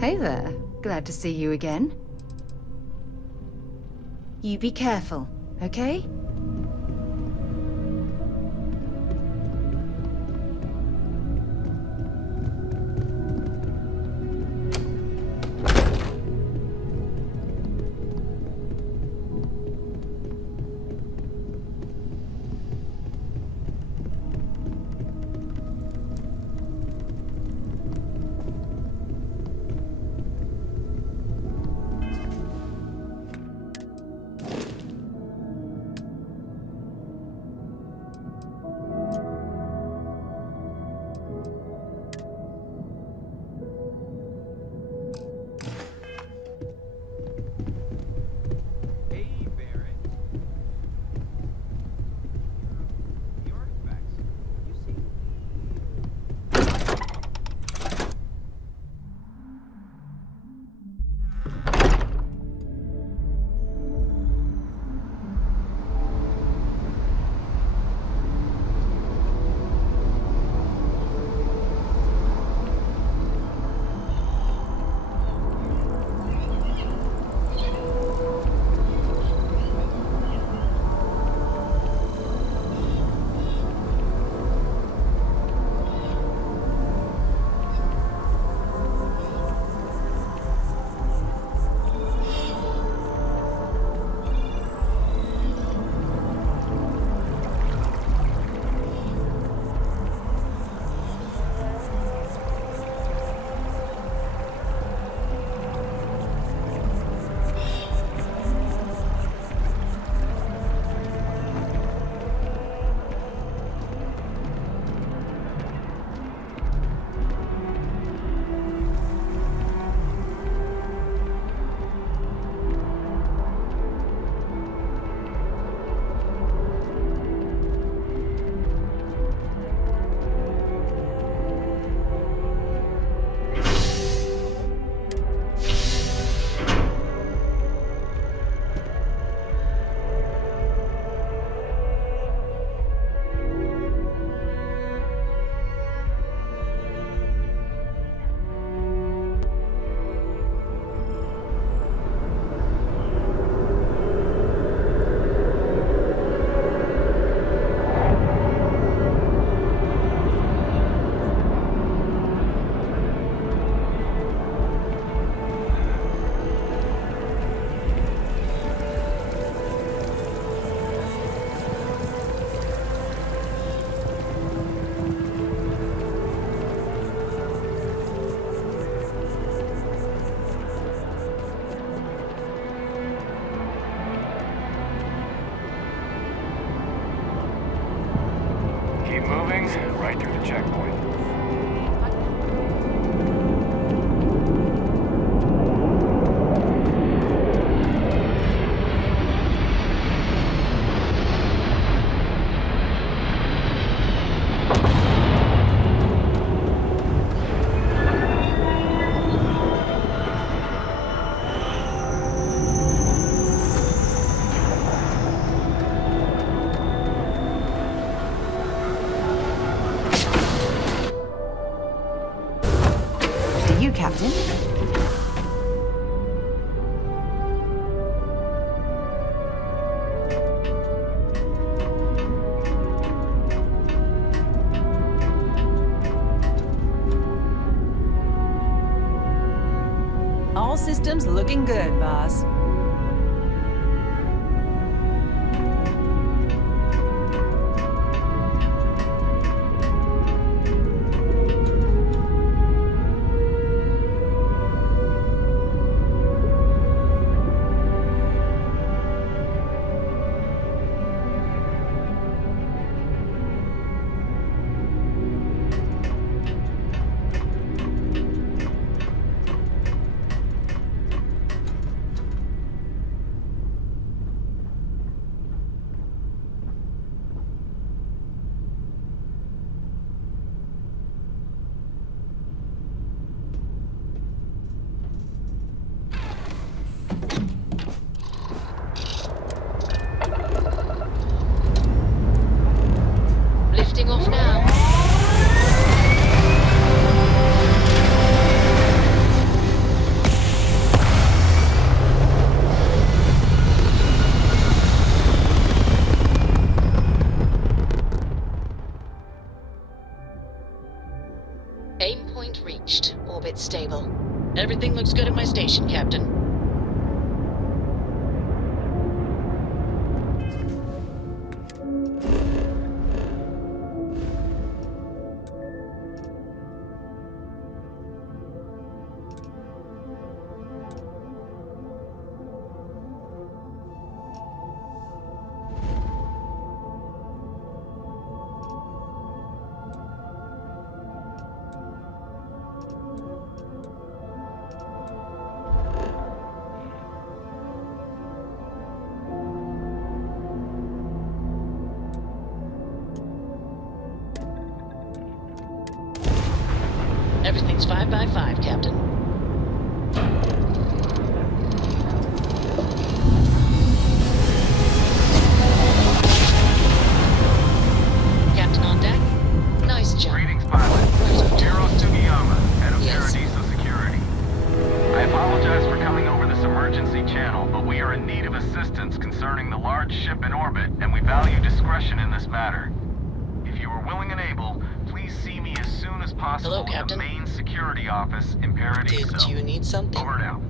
Hey there. Glad to see you again. You be careful, okay? Right through the checkpoint. Captain. All systems looking good, boss. Lifting off now. Aim point reached. Orbit stable. Everything looks good at my station, Captain. Everything's 5 by 5, Captain. Captain on deck. Nice job. Greetings, pilot. Right on Hiro target. Sugiyama, head of Yes. Paradiso Security. I apologize for coming over this emergency channel, but we are in need of assistance concerning the large ship in orbit, and we value discretion in this matter. If you are willing and able, please see me as soon as possible Hello, at the Captain. main security office in Paradiso. Did you need something? Over now.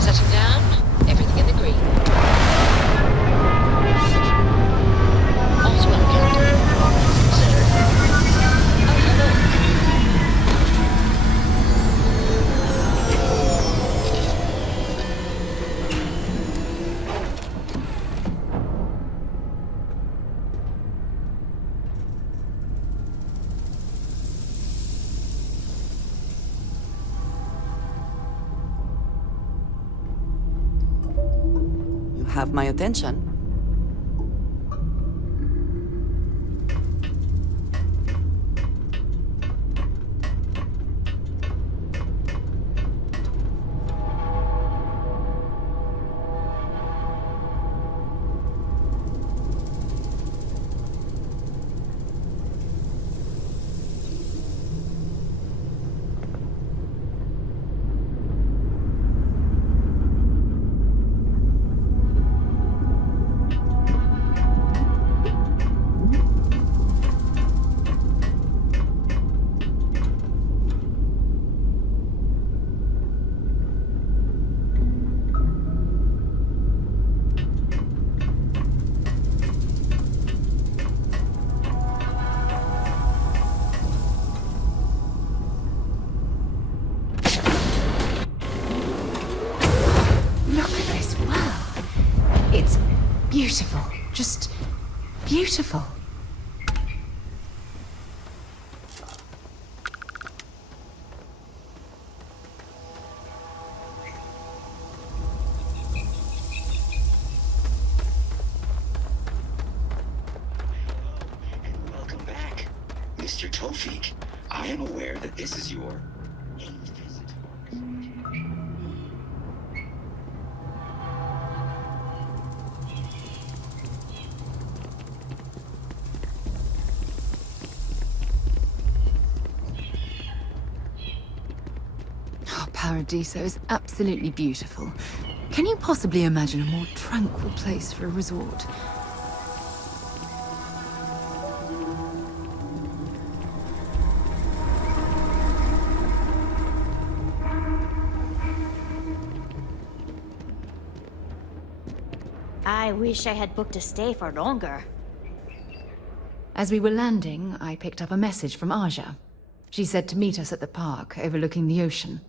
Setting down. Everything in the green. All's well, Captain. All things considered. Oh, hello. You have my attention. Look at this world. It's beautiful. Just beautiful. Welcome back, Mr. Tofik. I am aware that this is your eighth visit to our Oh, Paradiso is absolutely beautiful. Can you possibly imagine a more tranquil place for a resort? I wish I had booked a stay for longer. As we were landing, I picked up a message from Aja. She said to meet us at the park overlooking the ocean.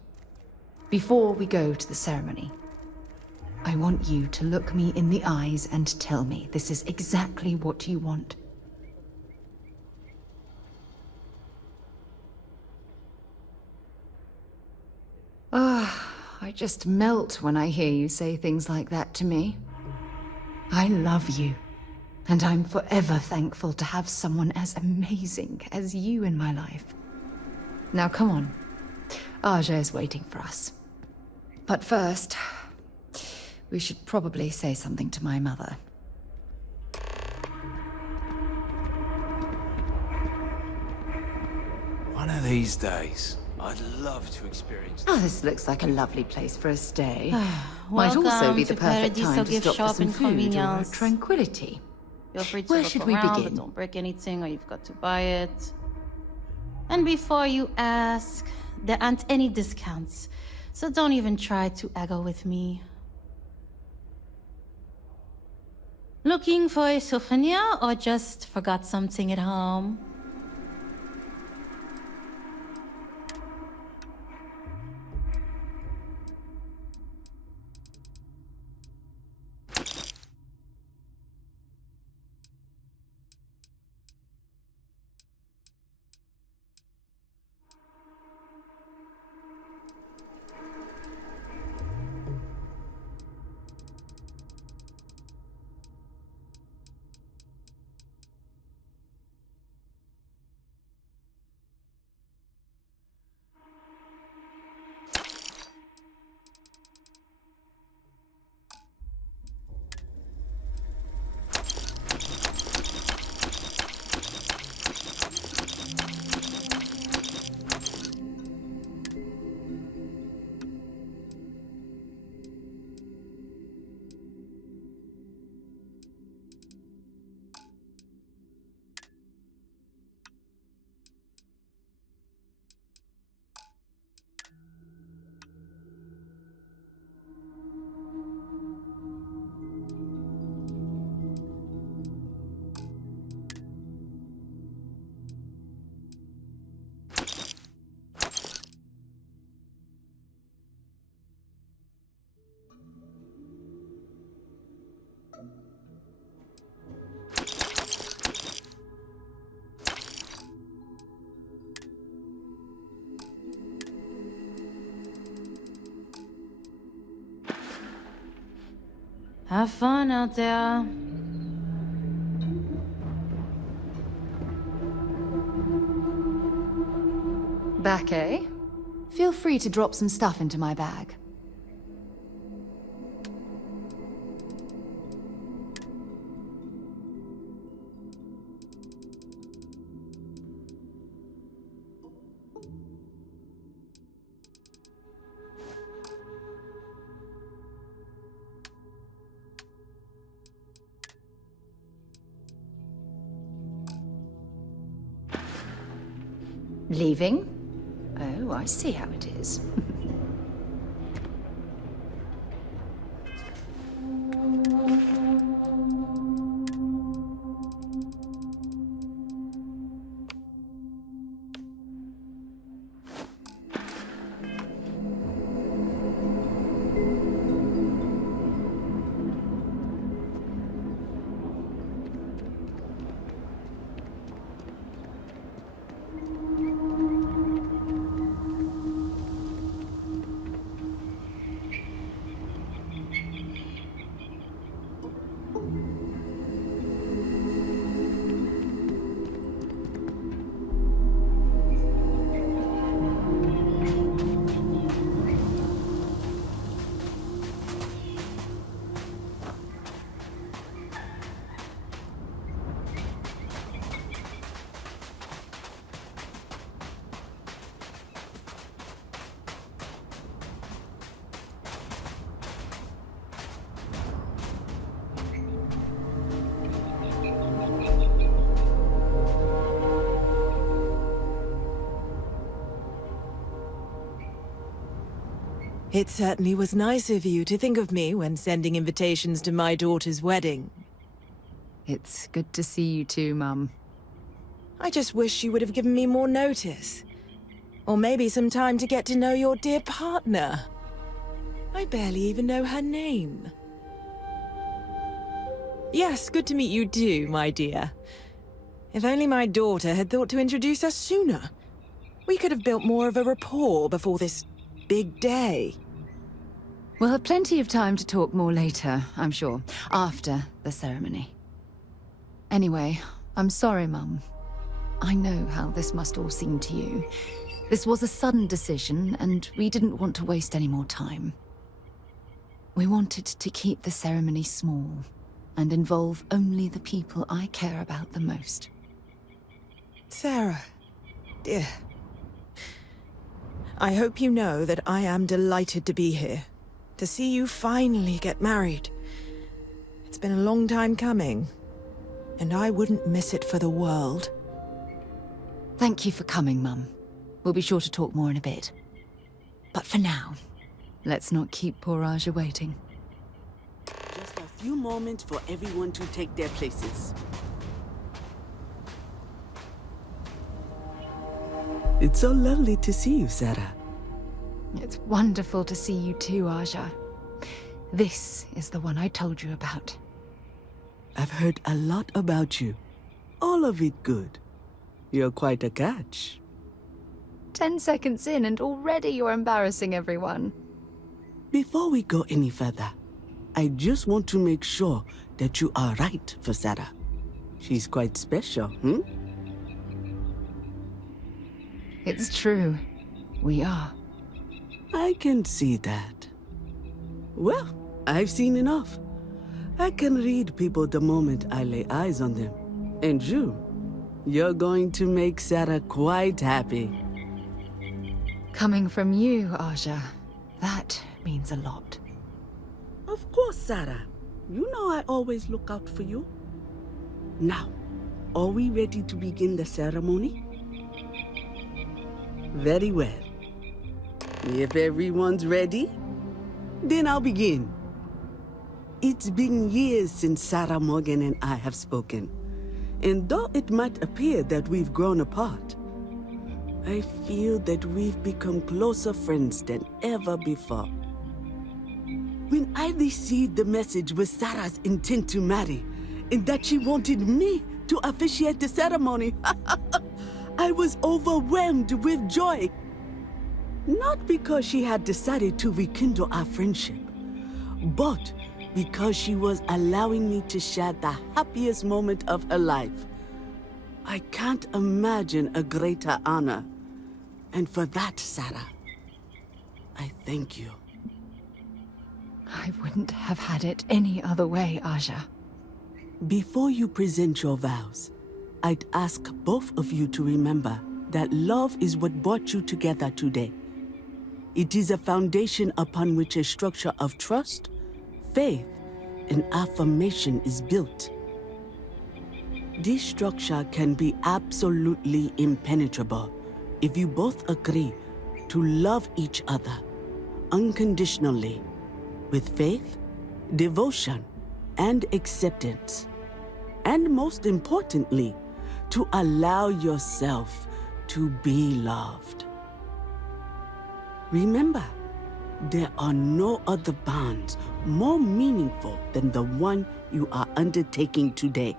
Before we go to the ceremony, I want you to look me in the eyes and tell me this is exactly what you want. I just melt when I hear you say things like that to me. I love you, and I'm forever thankful to have someone as amazing as you in my life. Now come on. Aja is waiting for us. But first, we should probably say something to my mother. One of these days, I'd love to experience Oh, this looks like a lovely place for a stay. Might Welcome also be the to perfect Paradiso time to gift stop for shop some and food or convenience. tranquility. Feel free to Where look should we around, begin? but don't break anything or you've got to buy it. And before you ask, there aren't any discounts, so don't even try to haggle with me. Looking for a souvenir or just forgot something at home? Have fun out there. Back, eh? Feel free to drop some stuff into my bag. Leaving? Oh, I see how it is. It certainly was nice of you to think of me when sending invitations to my daughter's wedding. It's good to see you too, Mum. I just wish you would have given me more notice. Or maybe some time to get to know your dear partner. I barely even know her name. Yes, good to meet you too, my dear. If only my daughter had thought to introduce us sooner. We could have built more of a rapport before this big day. We'll have plenty of time to talk more later, I'm sure, after the ceremony. Anyway, I'm sorry, Mum. I know how this must all seem to you. This was a sudden decision, and we didn't want to waste any more time. We wanted to keep the ceremony small, and involve only the people I care about the most. Sarah, dear. I hope you know that I am delighted to be here. To see you finally get married. It's been a long time coming, and I wouldn't miss it for the world. Thank you for coming, Mum. We'll be sure to talk more in a bit. But for now, let's not keep poor Aja waiting. Just a few moments for everyone to take their places. It's so lovely to see you, Sarah. It's wonderful to see you too, Aja. This is the one I told you about. I've heard a lot about you. All of it good. You're quite a catch. 10 seconds in and already you're embarrassing everyone. Before we go any further, I just want to make sure that you are right for Sarah. She's quite special, hmm? It's true. We are. I can see that. Well, I've seen enough. I can read people the moment I lay eyes on them. And you're going to make Sarah quite happy. Coming from you, Aja, that means a lot. Of course, Sarah. You know I always look out for you. Now, are we ready to begin the ceremony? Very well. If everyone's ready, then I'll begin. It's been years since Sarah Morgan and I have spoken. And though it might appear that we've grown apart, I feel that we've become closer friends than ever before. When I received the message with Sarah's intent to marry, and that she wanted me to officiate the ceremony, I was overwhelmed with joy. Not because she had decided to rekindle our friendship, but because she was allowing me to share the happiest moment of her life. I can't imagine a greater honor. And for that, Sarah, I thank you. I wouldn't have had it any other way, Aja. Before you present your vows, I'd ask both of you to remember that love is what brought you together today. It is a foundation upon which a structure of trust, faith, and affirmation is built. This structure can be absolutely impenetrable if you both agree to love each other unconditionally, with faith, devotion, and acceptance. And most importantly, to allow yourself to be loved. Remember, there are no other bonds more meaningful than the one you are undertaking today.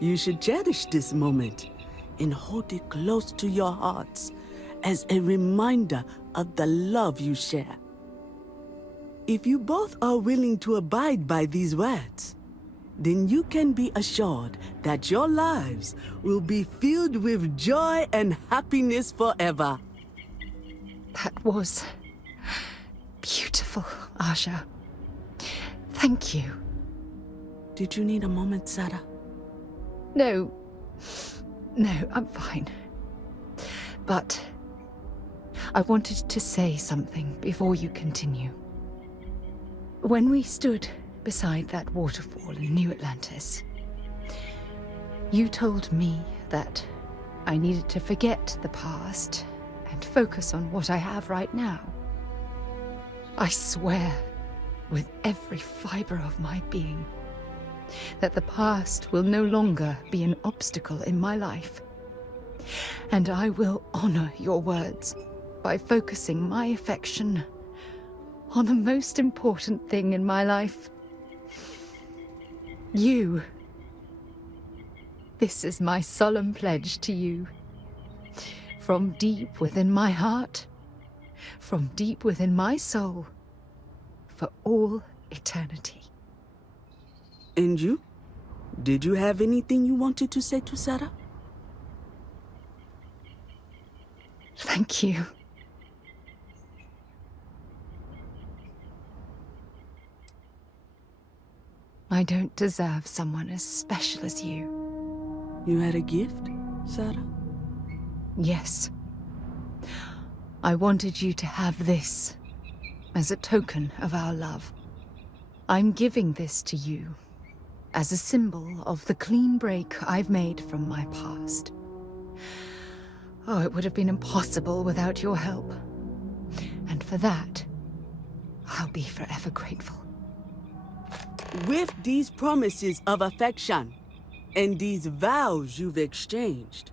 You should cherish this moment and hold it close to your hearts as a reminder of the love you share. If you both are willing to abide by these words, then you can be assured that your lives will be filled with joy and happiness forever. That was beautiful, Aja. Thank you. Did you need a moment, Sarah? No, I'm fine. But I wanted to say something before you continue. When we stood beside that waterfall in New Atlantis, you told me that I needed to forget the past and focus on what I have right now. I swear, with every fiber of my being, that the past will no longer be an obstacle in my life. And I will honor your words by focusing my affection on the most important thing in my life. You. This is my solemn pledge to you. From deep within my heart, from deep within my soul, for all eternity. And you? Did you have anything you wanted to say to Sarah? Thank you. I don't deserve someone as special as you. You had a gift, Sarah? Yes. I wanted you to have this as a token of our love. I'm giving this to you as a symbol of the clean break I've made from my past. Oh, it would have been impossible without your help. And for that, I'll be forever grateful. With these promises of affection and these vows you've exchanged,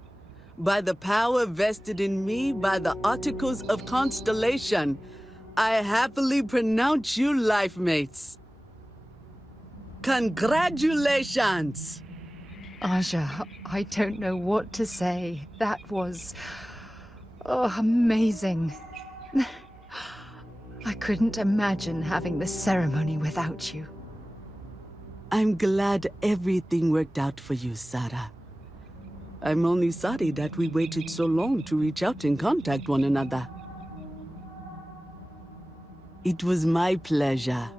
by the power vested in me by the Articles of Constellation, I happily pronounce you life mates. Congratulations! Aja, I don't know what to say. That was... oh, amazing. I couldn't imagine having the ceremony without you. I'm glad everything worked out for you, Sarah. I'm only sorry that we waited so long to reach out and contact one another. It was my pleasure.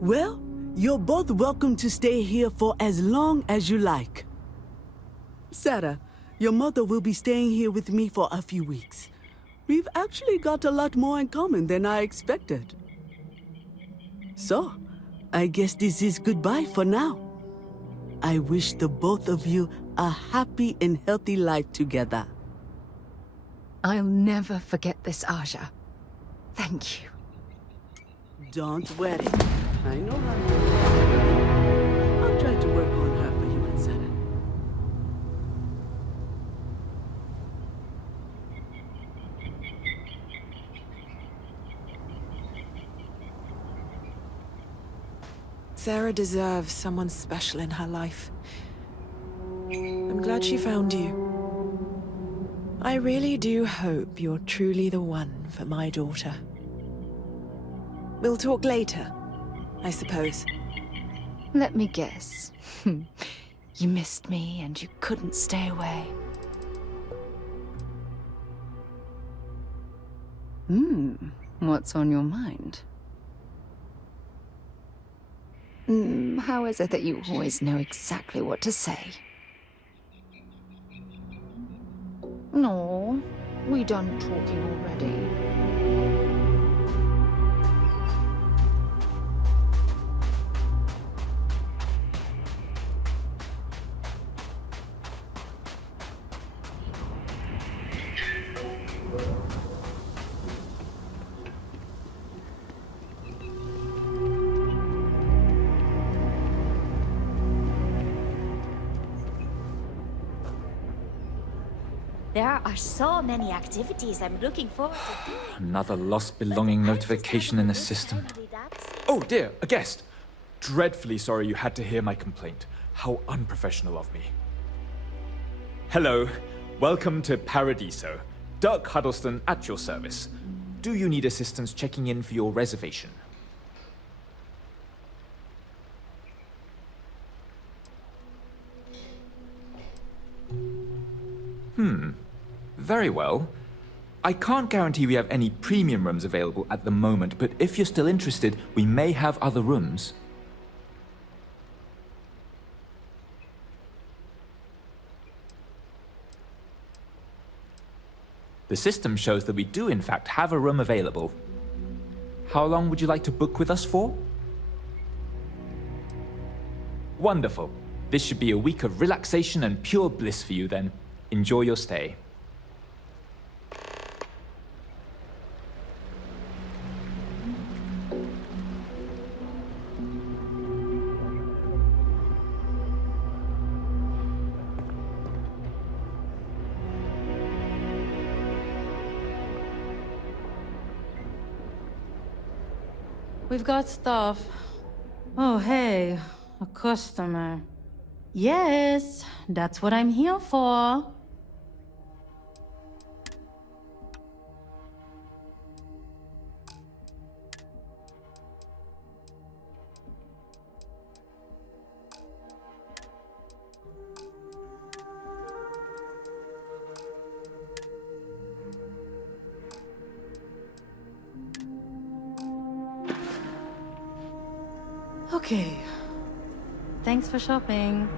Well, you're both welcome to stay here for as long as you like. Sarah, your mother will be staying here with me for a few weeks. We've actually got a lot more in common than I expected. So, I guess this is goodbye for now. I wish the both of you a happy and healthy life together. I'll never forget this, Aja. Thank you. Don't worry. I know how to. I'll try to work on her for you and Sarah. Sarah deserves someone special in her life. I'm glad she found you. I really do hope you're truly the one for my daughter. We'll talk later, I suppose. Let me guess. You missed me and you couldn't stay away. What's on your mind? How is it that you always know exactly what to say? No, we done talking already. There are so many activities I'm looking forward to doing. Another lost belonging notification in the system. Oh dear, a guest! Dreadfully sorry you had to hear my complaint. How unprofessional of me. Hello, welcome to Paradiso. Dirk Huddleston at your service. Do you need assistance checking in for your reservation? Very well. I can't guarantee we have any premium rooms available at the moment, but if you're still interested, we may have other rooms. The system shows that we do in fact have a room available. How long would you like to book with us for? Wonderful. This should be a week of relaxation and pure bliss for you then. Enjoy your stay. We've got stuff. Oh, hey, a customer. Yes, that's what I'm here for. Okay. Thanks for shopping.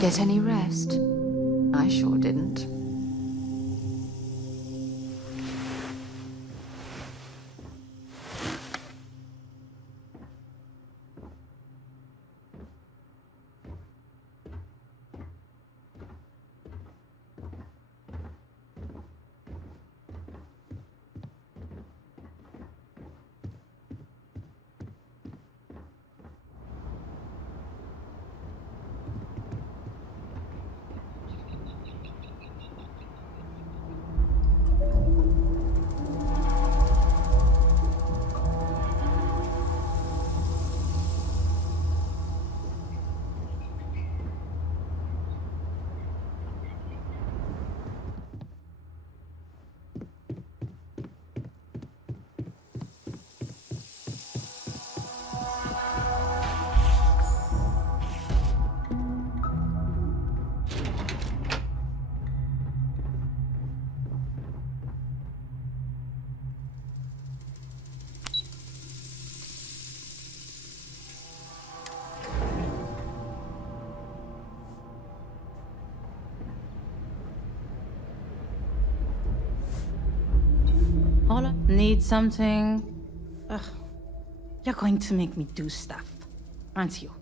Get any rest? I sure didn't. Hola. Need something? Ugh. You're going to make me do stuff, aren't you?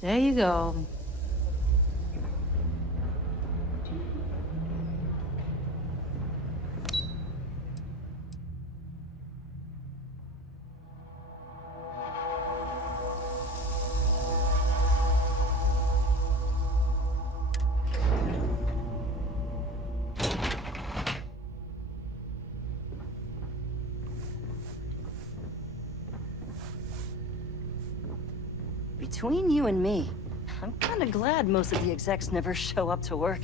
There you go. Between you and me, I'm kinda glad most of the execs never show up to work.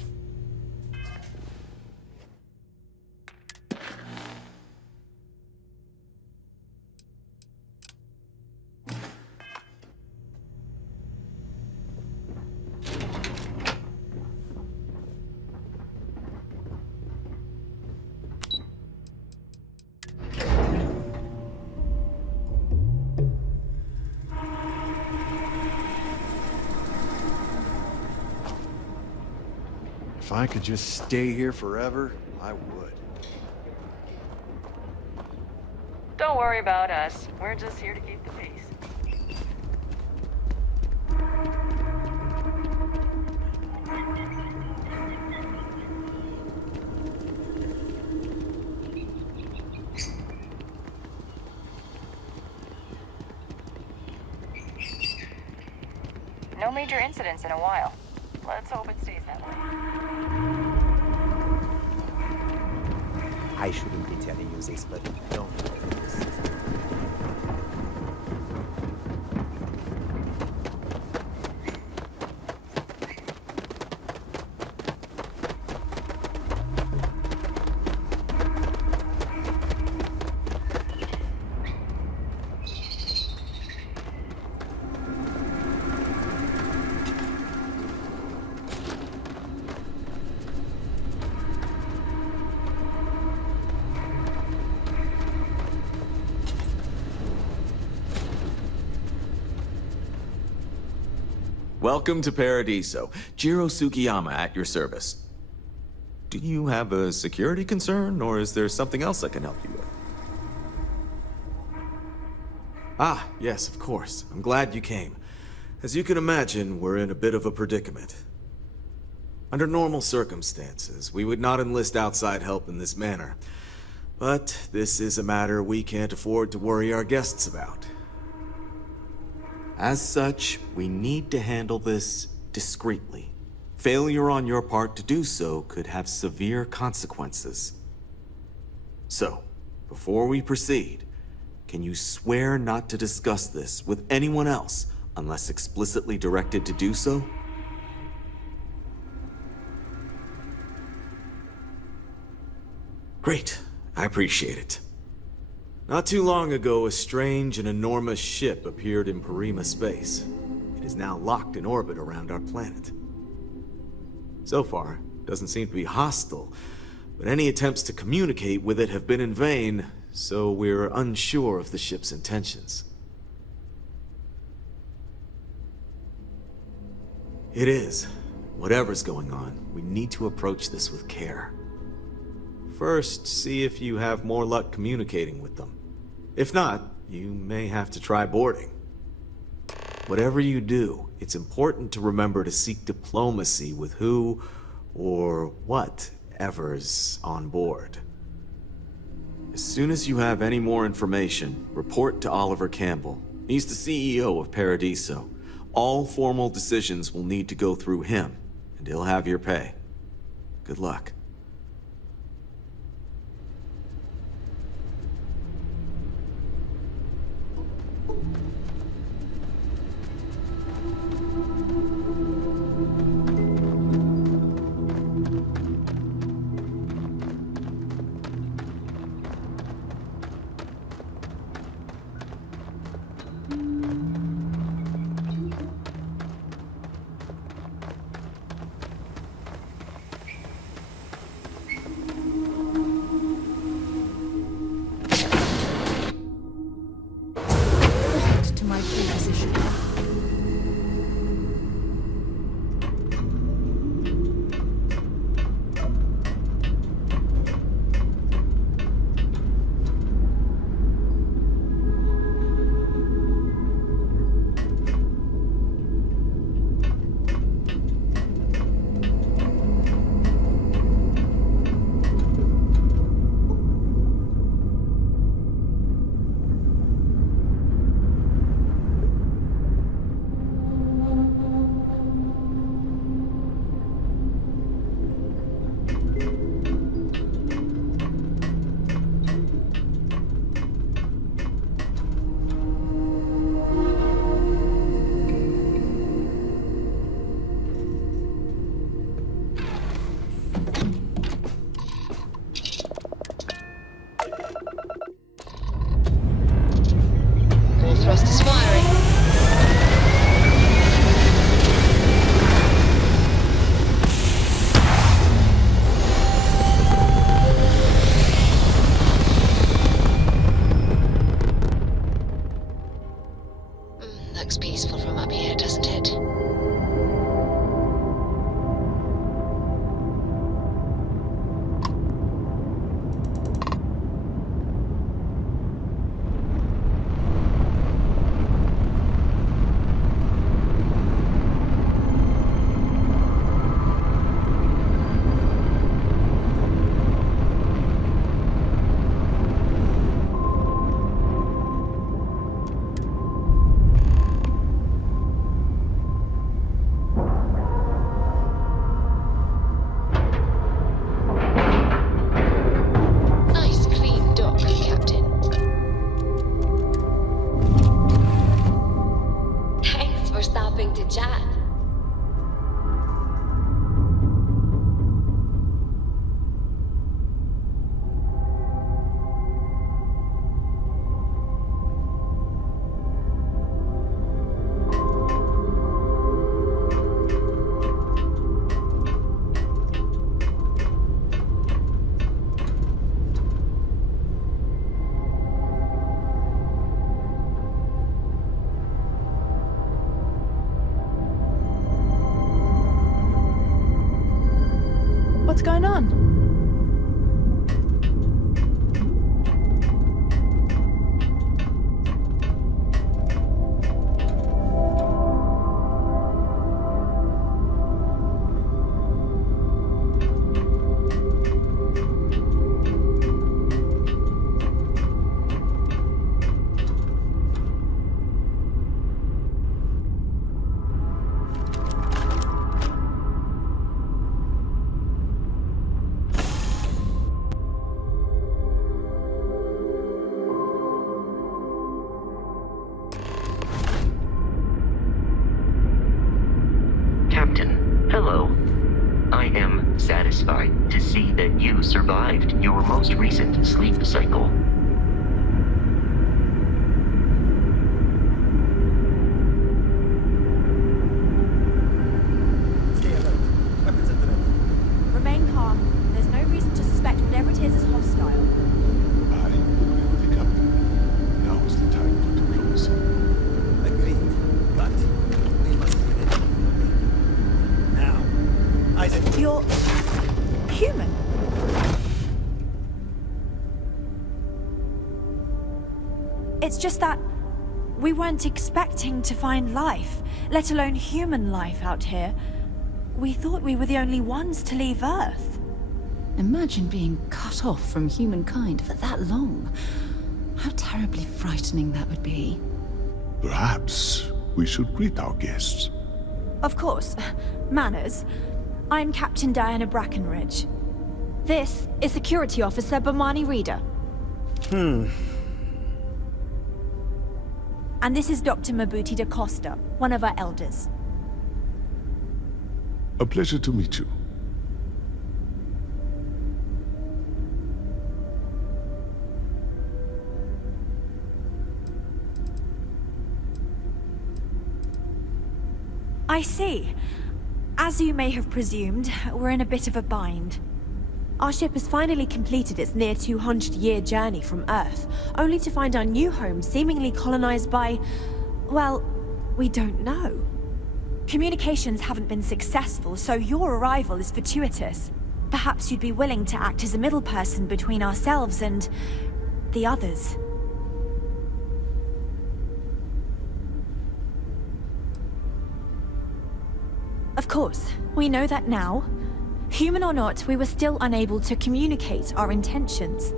If I could just stay here forever, I would. Don't worry about us. We're just here to keep the peace. No major incidents in a while. Let's hope it stays that way. I shouldn't be telling you this, but don't. Welcome to Paradiso. Jiro Sugiyama at your service. Do you have a security concern, or is there something else I can help you with? Ah, yes, of course. I'm glad you came. As you can imagine, we're in a bit of a predicament. Under normal circumstances, we would not enlist outside help in this manner. But this is a matter we can't afford to worry our guests about. As such, we need to handle this discreetly. Failure on your part to do so could have severe consequences. So, before we proceed, can you swear not to discuss this with anyone else unless explicitly directed to do so? Great. I appreciate it. Not too long ago, a strange and enormous ship appeared in Parima space. It is now locked in orbit around our planet. So far, it doesn't seem to be hostile, but any attempts to communicate with it have been in vain, so we're unsure of the ship's intentions. It is. Whatever's going on, we need to approach this with care. First, see if you have more luck communicating with them. If not, you may have to try boarding. Whatever you do, it's important to remember to seek diplomacy with who or whatever's on board. As soon as you have any more information, report to Oliver Campbell. He's the CEO of Paradiso. All formal decisions will need to go through him, and he'll have your pay. Good luck. What's going on? Captain, hello. I am satisfied to see that you survived your most recent sleep cycle. Stay alert. Weapons at the ready. Remain calm. There's no reason to suspect whatever it is hostile. I agree with the captain. Now is the time for diplomacy. Agreed. But we must be ready. Now. Isaac. You're human. It's just that we weren't expecting to find life, let alone human life out here. We thought we were the only ones to leave Earth. Imagine being cut off from humankind for that long. How terribly frightening that would be. Perhaps we should greet our guests. Of course. Manners. I'm Captain Diana Brackenridge. This is Security Officer Bomani Reader. And this is Dr. Mabuti da Costa, one of our elders. A pleasure to meet you. I see. As you may have presumed, we're in a bit of a bind. Our ship has finally completed its near 200-year journey from Earth, only to find our new home seemingly colonized by... well, we don't know. Communications haven't been successful, so your arrival is fortuitous. Perhaps you'd be willing to act as a middle person between ourselves and... the others. Of course, we know that now. Human or not, we were still unable to communicate our intentions.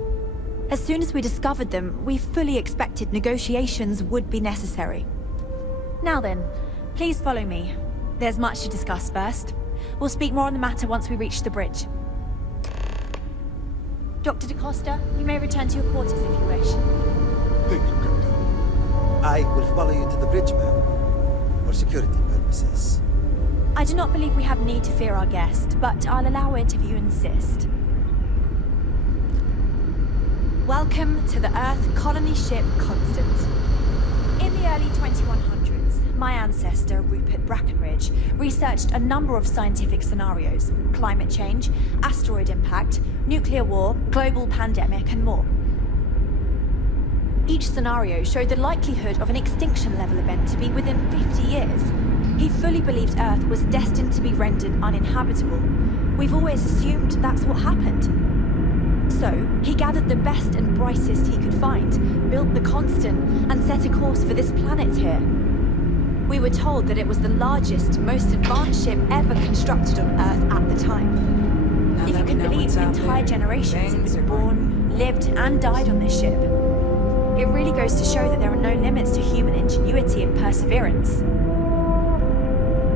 As soon as we discovered them, we fully expected negotiations would be necessary. Now then, please follow me. There's much to discuss first. We'll speak more on the matter once we reach the bridge. Dr. da Costa, you may return to your quarters if you wish. Thank you, Captain. I will follow you to the bridge, ma'am. For security purposes. I do not believe we have need to fear our guest, but I'll allow it if you insist. Welcome to the Earth colony ship Constant. In the early 2100s, my ancestor, Rupert Brackenridge, researched a number of scientific scenarios: climate change, asteroid impact, nuclear war, global pandemic, and more. Each scenario showed the likelihood of an extinction-level event to be within 50 years. He fully believed Earth was destined to be rendered uninhabitable. We've always assumed that's what happened. So, he gathered the best and brightest he could find, built the Constant, and set a course for this planet here. We were told that it was the largest, most advanced ship ever constructed on Earth at the time. If you can believe, entire generations have been born, lived, and died on this ship. It really goes to show that there are no limits to human ingenuity and perseverance.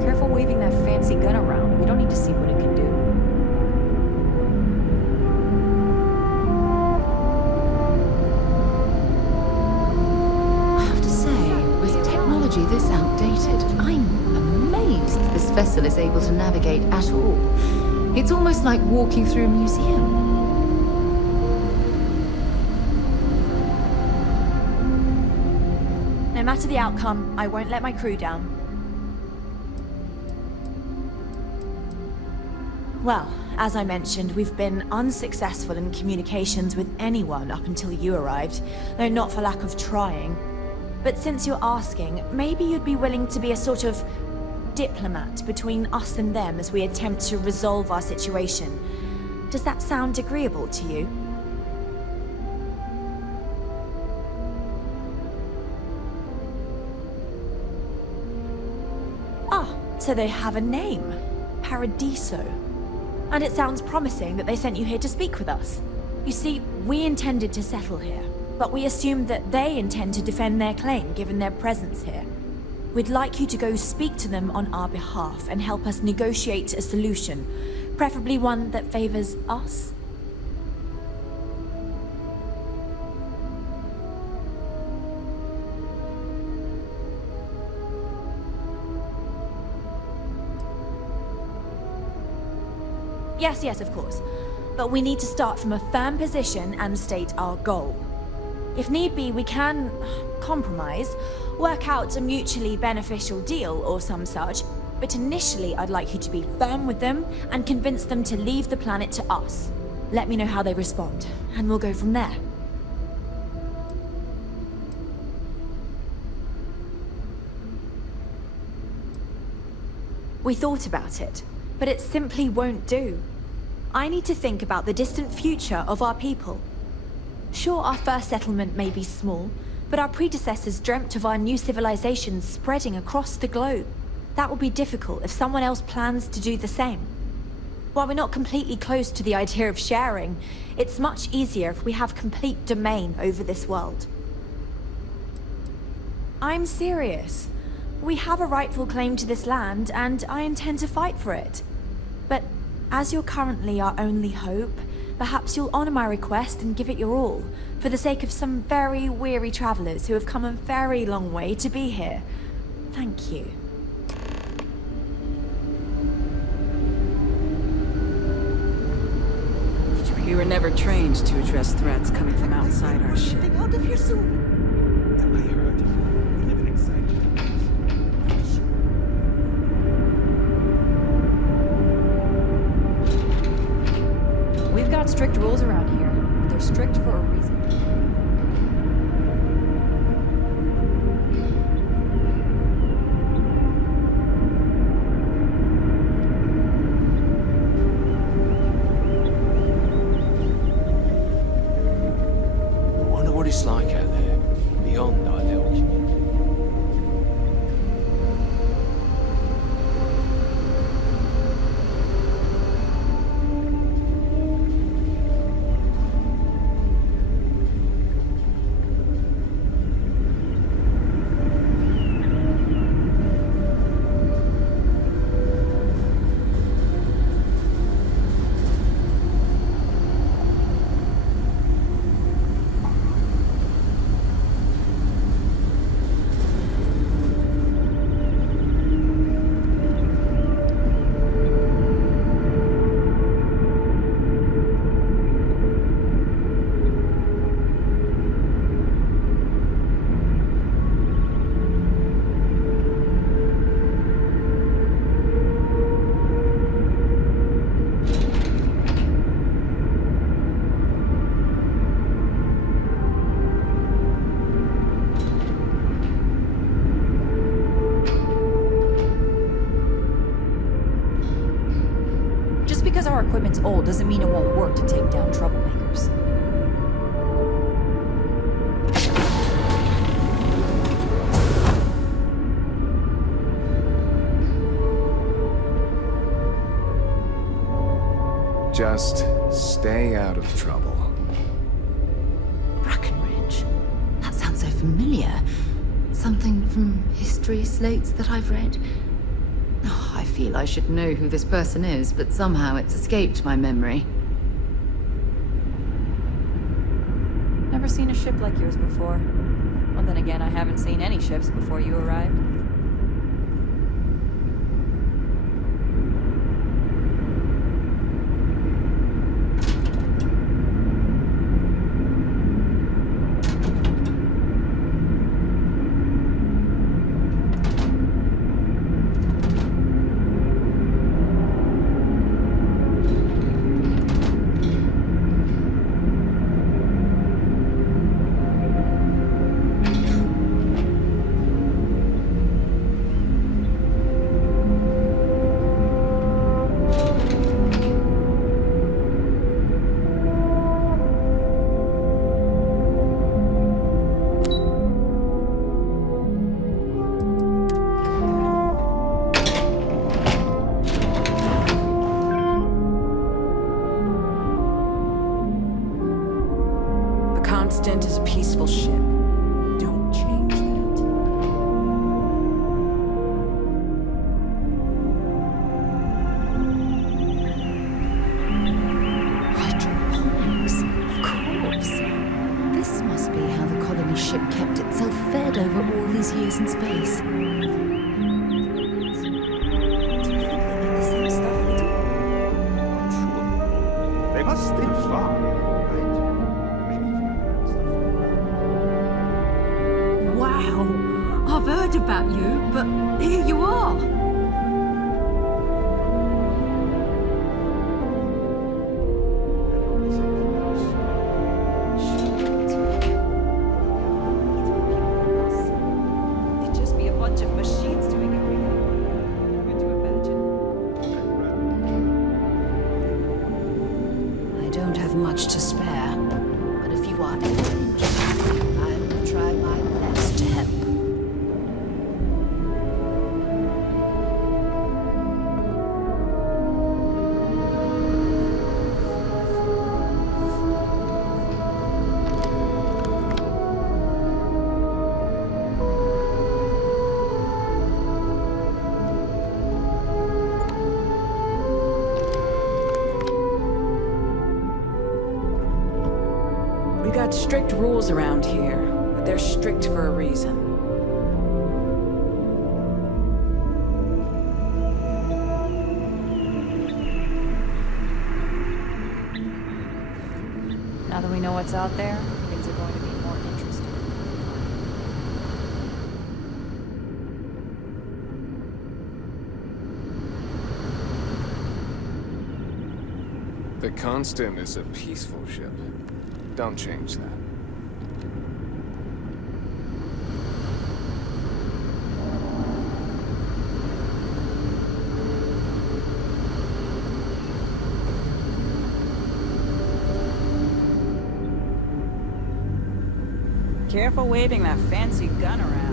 Careful waving that fancy gun around. We don't need to see what it can do. I have to say, with technology this outdated, I'm amazed this vessel is able to navigate at all. It's almost like walking through a museum. No matter the outcome, I won't let my crew down. Well, as I mentioned, we've been unsuccessful in communications with anyone up until you arrived, though not for lack of trying. But since you're asking, maybe you'd be willing to be a sort of diplomat between us and them as we attempt to resolve our situation. Does that sound agreeable to you? Ah, so they have a name. Paradiso. And it sounds promising that they sent you here to speak with us. You see, we intended to settle here, but we assumed that they intend to defend their claim given their presence here. We'd like you to go speak to them on our behalf and help us negotiate a solution, preferably one that favors us. Yes, of course. But we need to start from a firm position and state our goal. If need be, we can compromise, work out a mutually beneficial deal or some such, but initially I'd like you to be firm with them and convince them to leave the planet to us. Let me know how they respond, and we'll go from there. We thought about it, but it simply won't do. I need to think about the distant future of our people. Sure, our first settlement may be small, but our predecessors dreamt of our new civilization spreading across the globe. That will be difficult if someone else plans to do the same. While we're not completely close to the idea of sharing, it's much easier if we have complete domain over this world. I'm serious. We have a rightful claim to this land, and I intend to fight for it. But as you're currently our only hope, perhaps you'll honor my request and give it your all, for the sake of some very weary travelers who have come a very long way to be here. Thank you. We were never trained to address threats coming from outside our ship. Out of here soon. I heard. We live in exciting times. We've got strict rules around here, but they're strict for a reason. I wonder what it's like out there, beyond our little community. Just because our equipment's old doesn't mean it won't work to take down troublemakers. Just stay out of trouble. Brackenridge. That sounds so familiar. Something from history slates that I've read. Oh, I feel I should know who this person is, but somehow it's escaped my memory. Never seen a ship like yours before. Well, then again, I haven't seen any ships before you arrived. ship kept itself fed over all these years in space. They must stay far, right? Wow! I've heard about you, but here you are! It'd just be a bunch of machines doing everything. Never to imagine. I don't have much to spare, but if you are ever interested, I will try my best to help. We got strict rules around here, but they're strict for a reason. Now that we know what's out there, things are going to be more interesting. The Constant is a peaceful ship. Don't change that. Careful waving that fancy gun around.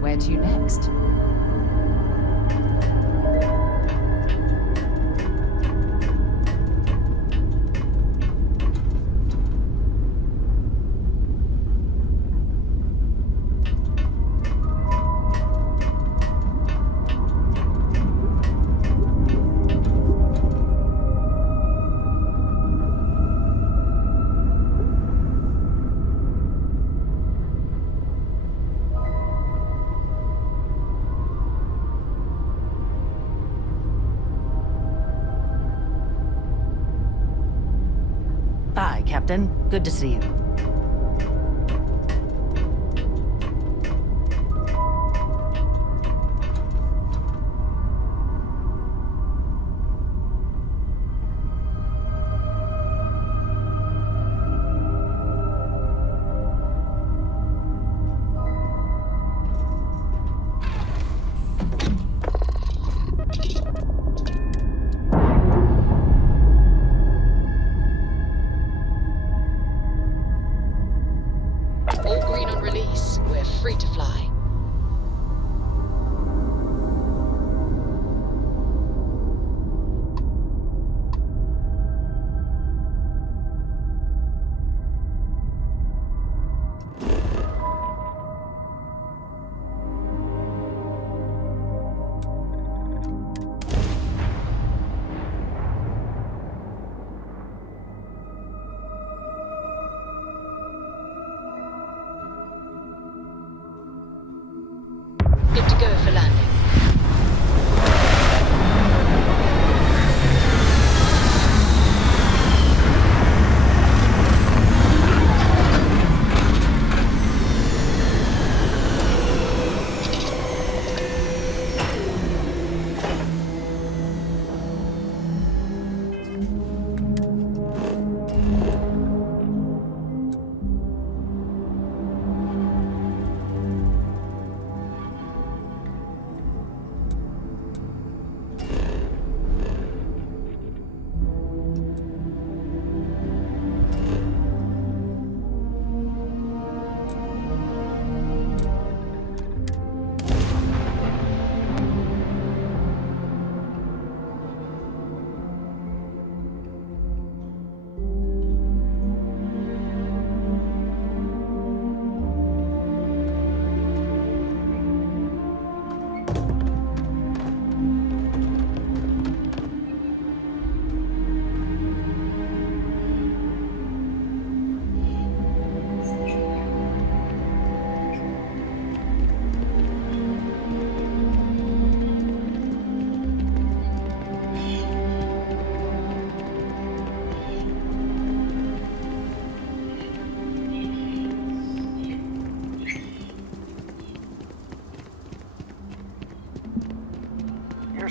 Where to next? Hi, Captain. Good to see you.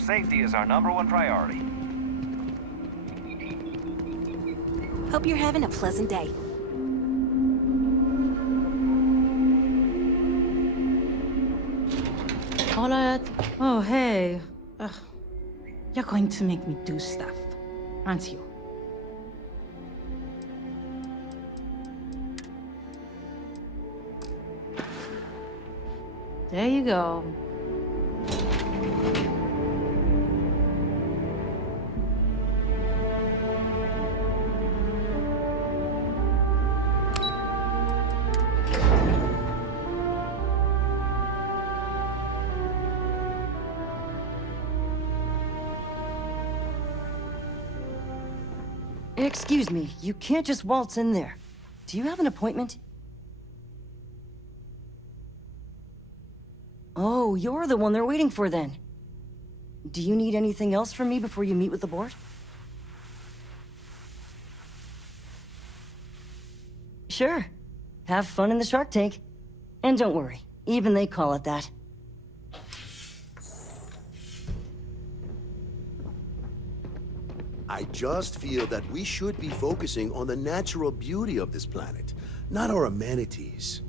safety is our #1 priority. Hope you're having a pleasant day. Alright. Oh, hey. Ugh. You're going to make me do stuff, aren't you? There you go. Excuse me, you can't just waltz in there. Do you have an appointment? Oh, you're the one they're waiting for then. Do you need anything else from me before you meet with the board? Sure. Have fun in the Shark Tank. And don't worry, even they call it that. I just feel that we should be focusing on the natural beauty of this planet, not our amenities.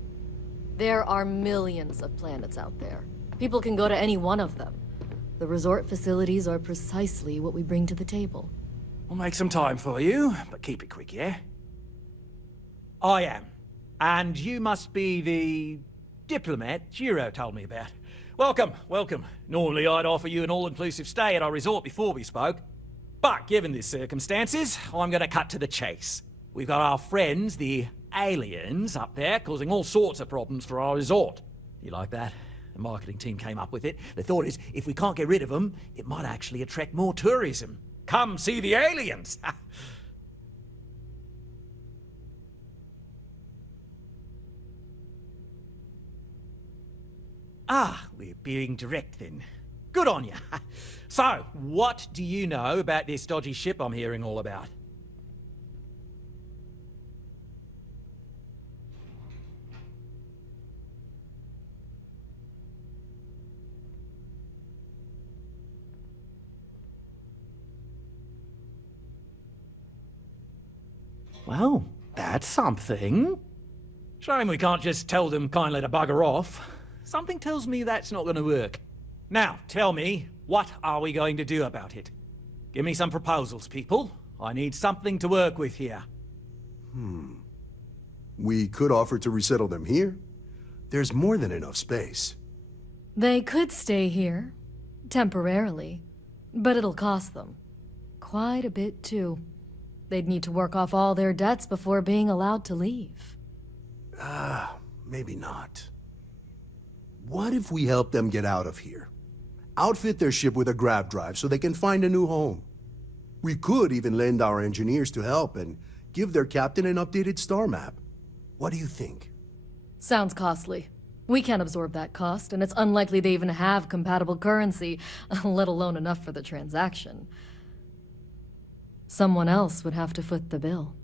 There are millions of planets out there. People can go to any one of them. The resort facilities are precisely what we bring to the table. We'll make some time for you, but keep it quick, yeah? I am. And you must be the diplomat Jiro told me about. Welcome, welcome. Normally I'd offer you an all-inclusive stay at our resort before we spoke. But given the circumstances, I'm gonna cut to the chase. We've got our friends, the aliens, up there, causing all sorts of problems for our resort. You like that? The marketing team came up with it. The thought is, if we can't get rid of them, it might actually attract more tourism. Come see the aliens! Ah, we're being direct then. Good on you. So, what do you know about this dodgy ship I'm hearing all about? Well, that's something. Shame we can't just tell them kindly to bugger off. Something tells me that's not going to work. Now, tell me, what are we going to do about it? Give me some proposals, people. I need something to work with here. We could offer to resettle them here. There's more than enough space. They could stay here, temporarily, but it'll cost them. Quite a bit, too. They'd need to work off all their debts before being allowed to leave. Maybe not. What if we help them get out of here? Outfit their ship with a grav drive so they can find a new home. We could even lend our engineers to help and give their captain an updated star map. What do you think? Sounds costly. We can't absorb that cost, and it's unlikely they even have compatible currency, let alone enough for the transaction. Someone else would have to foot the bill.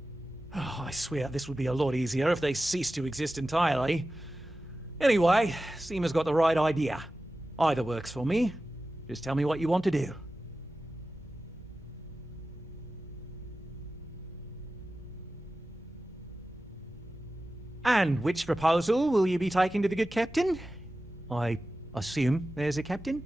Oh, I swear this would be a lot easier if they ceased to exist entirely. Anyway, Seema's got the right idea. Either works for me. Just tell me what you want to do. And which proposal will you be taking to the good captain? I assume there's a captain?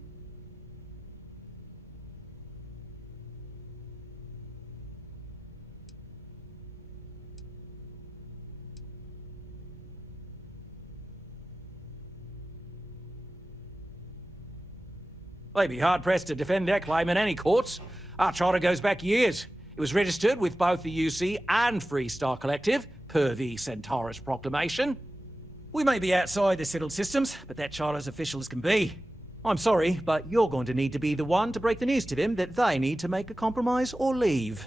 They'd be hard-pressed to defend their claim in any courts. Our charter goes back years. It was registered with both the UC and Free Star Collective, per the Centaurus Proclamation. We may be outside the settled systems, but that charter's official as can be. I'm sorry, but you're going to need to be the one to break the news to them that they need to make a compromise or leave.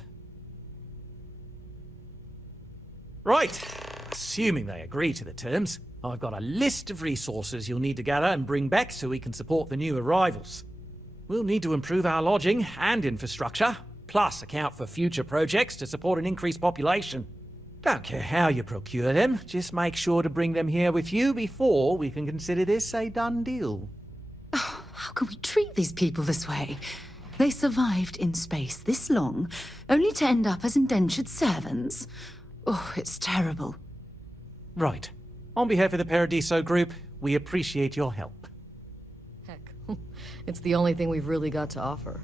Right. Assuming they agree to the terms, I've got a list of resources you'll need to gather and bring back so we can support the new arrivals. We'll need to improve our lodging and infrastructure, plus account for future projects to support an increased population. Don't care how you procure them, just make sure to bring them here with you before we can consider this a done deal. How can we treat these people this way? They survived in space this long, only to end up as indentured servants. Oh, it's terrible. Right. On behalf of the Paradiso Group, we appreciate your help. Heck, it's the only thing we've really got to offer.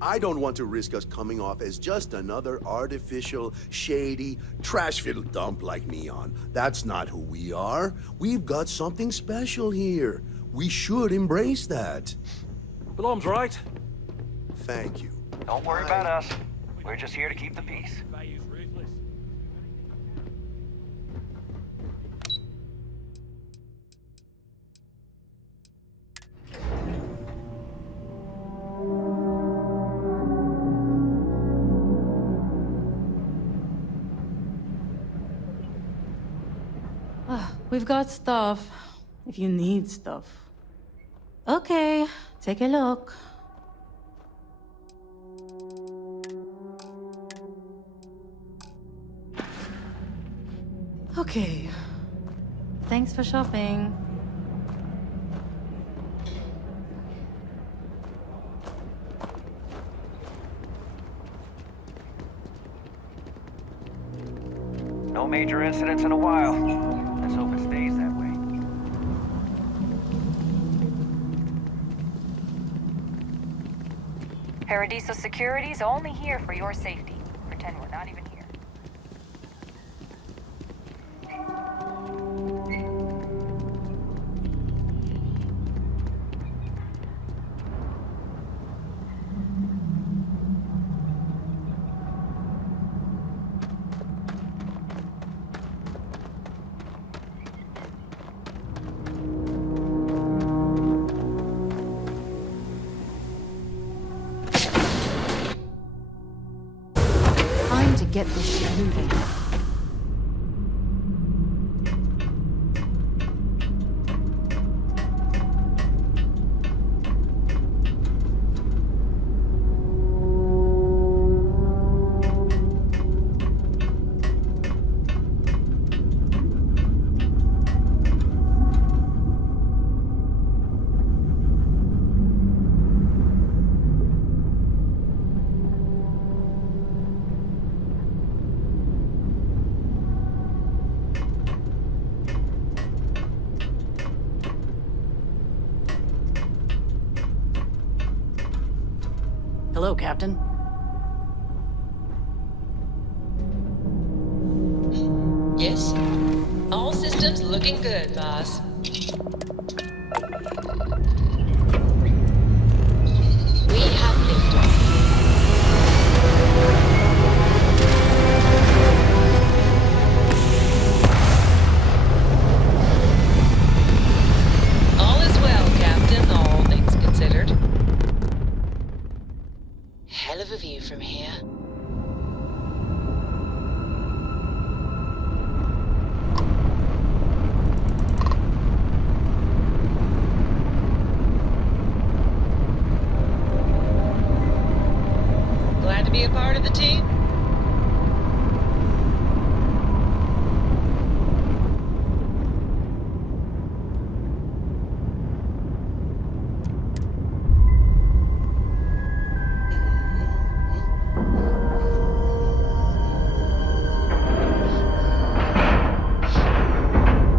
I don't want to risk us coming off as just another artificial, shady, trash-filled dump like Neon. That's not who we are. We've got something special here. We should embrace that. Blom's right. Thank you. Don't worry about us. We're just here to keep the peace. We've got stuff, if you need stuff. Okay, take a look. Okay. Thanks for shopping. No major incidents in a while. Let's hope it stays that way. Paradiso Security's only here for your safety. Pretend we're not even here. Get this ship moving. Hello, Captain. Yes? All systems looking good, boss. We have liftoff. All is well, Captain, all things considered. Hell of a view from here. Glad to be a part of the team?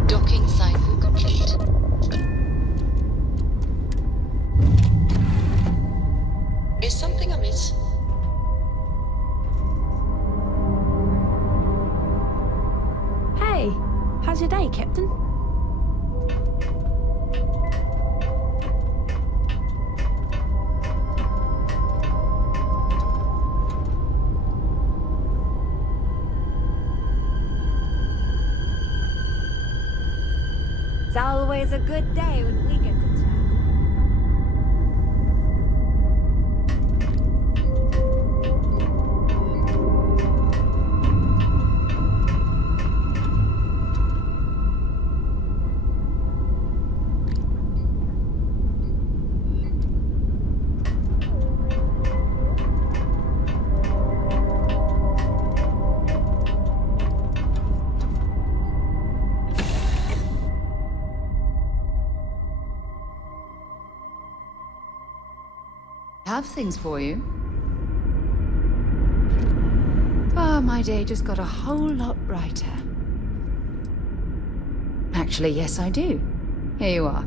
Docking cycle complete. Is something amiss? Hey, how's your day, Captain? It's always a good day when we get to chat. have things for you. Ah, my day just got a whole lot brighter. Actually, yes, I do. Here you are.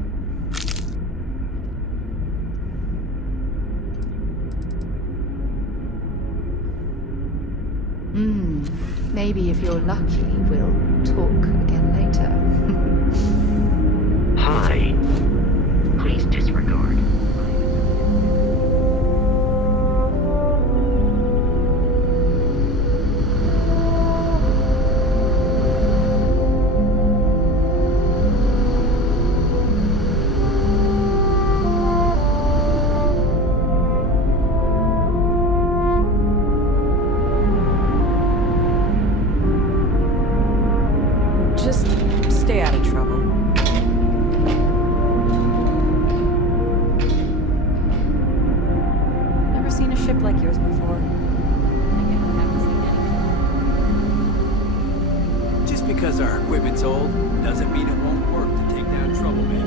Maybe if you're lucky, we'll talk again later. Hi. Please disregard. Just stay out of trouble. Never seen a ship like yours before. Again, I haven't seen any. Just because our equipment's old doesn't mean it won't work to take down troublemakers.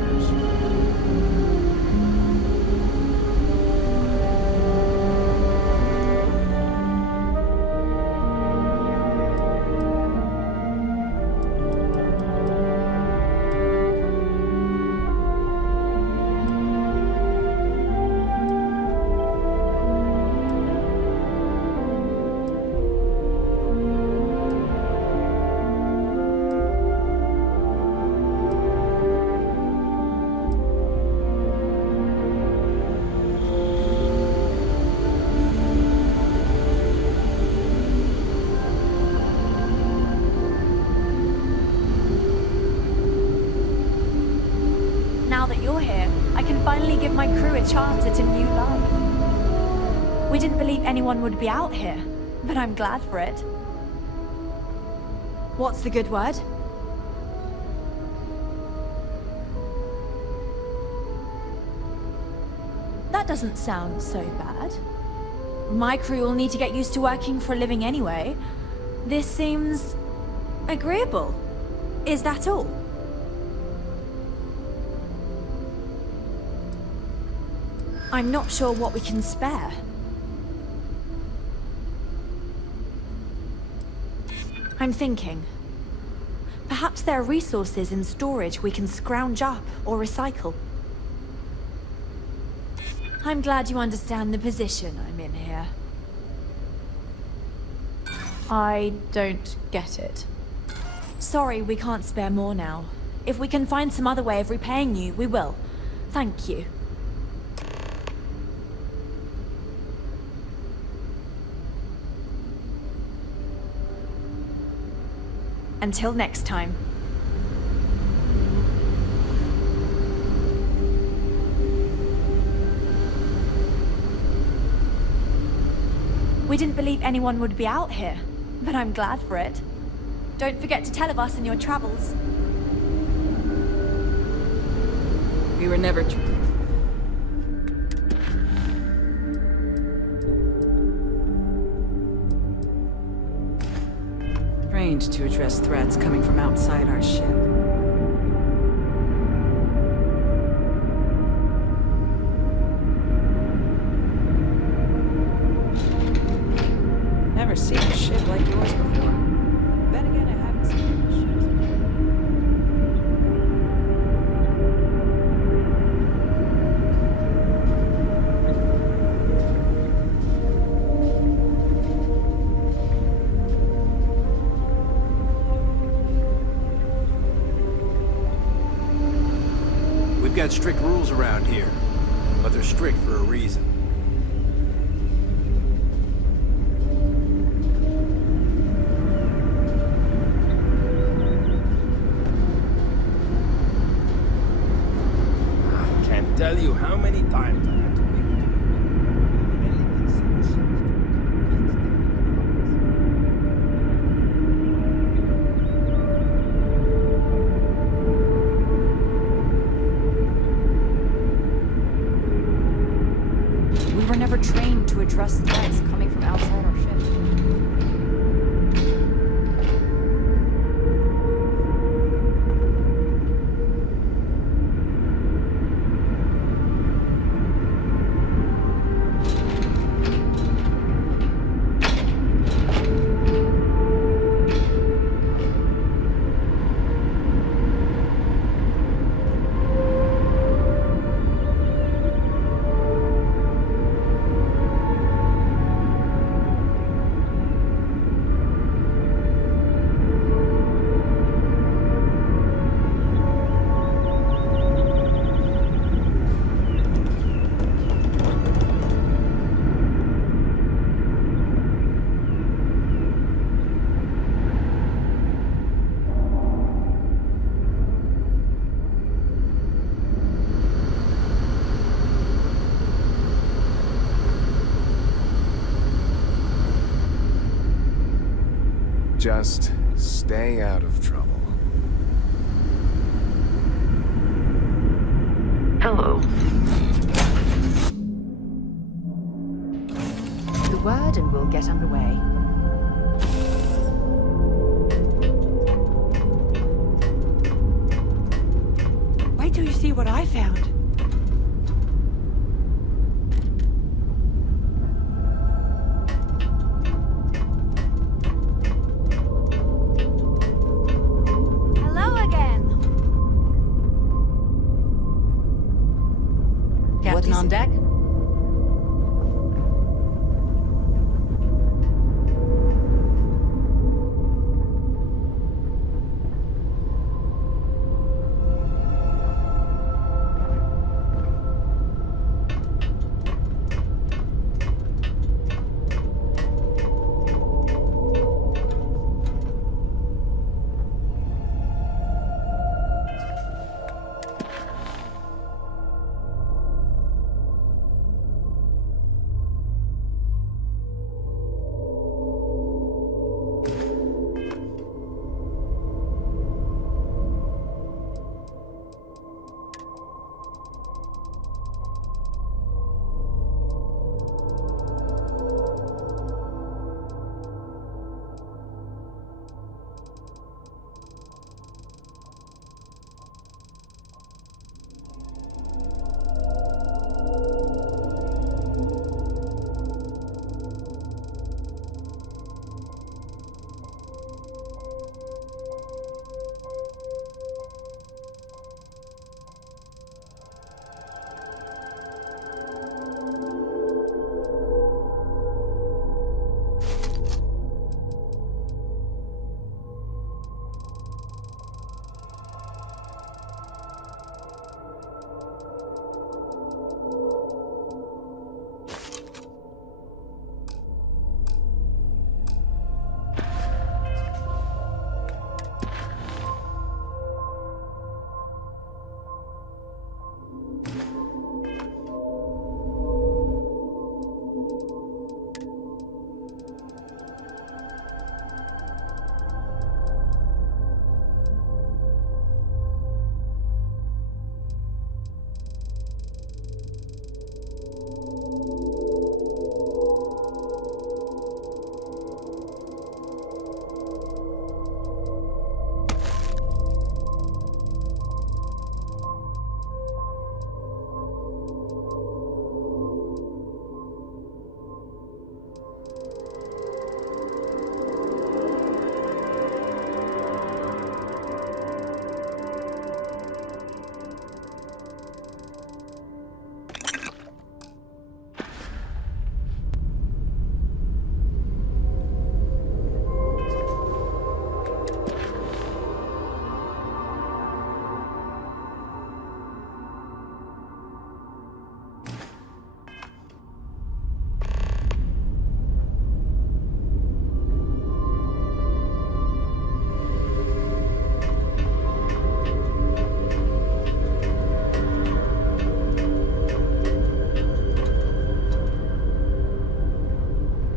Now that you're here, I can finally give my crew a chance at a new life. We didn't believe anyone would be out here, but I'm glad for it. What's the good word? That doesn't sound so bad. My crew will need to get used to working for a living anyway. This seems agreeable. Is that all? I'm not sure what we can spare. I'm thinking. Perhaps there are resources in storage we can scrounge up or recycle. I'm glad you understand the position I'm in here. I don't get it. Sorry, we can't spare more now. If we can find some other way of repaying you, we will. Thank you. Until next time. We didn't believe anyone would be out here, but I'm glad for it. Don't forget to tell of us in your travels. We were never... Strange to address threats coming from outside our ship. Never seen a ship like yours before. Then again, I haven't seen any ships. We've got strict rules around here, but they're strict for a reason. I can't tell you how many times I had to make We were never trained to address threats coming from outside our ship. Just stay out of trouble. Hello. The word and we'll get underway. Wait till you see what I found. Hello again. Captain on deck?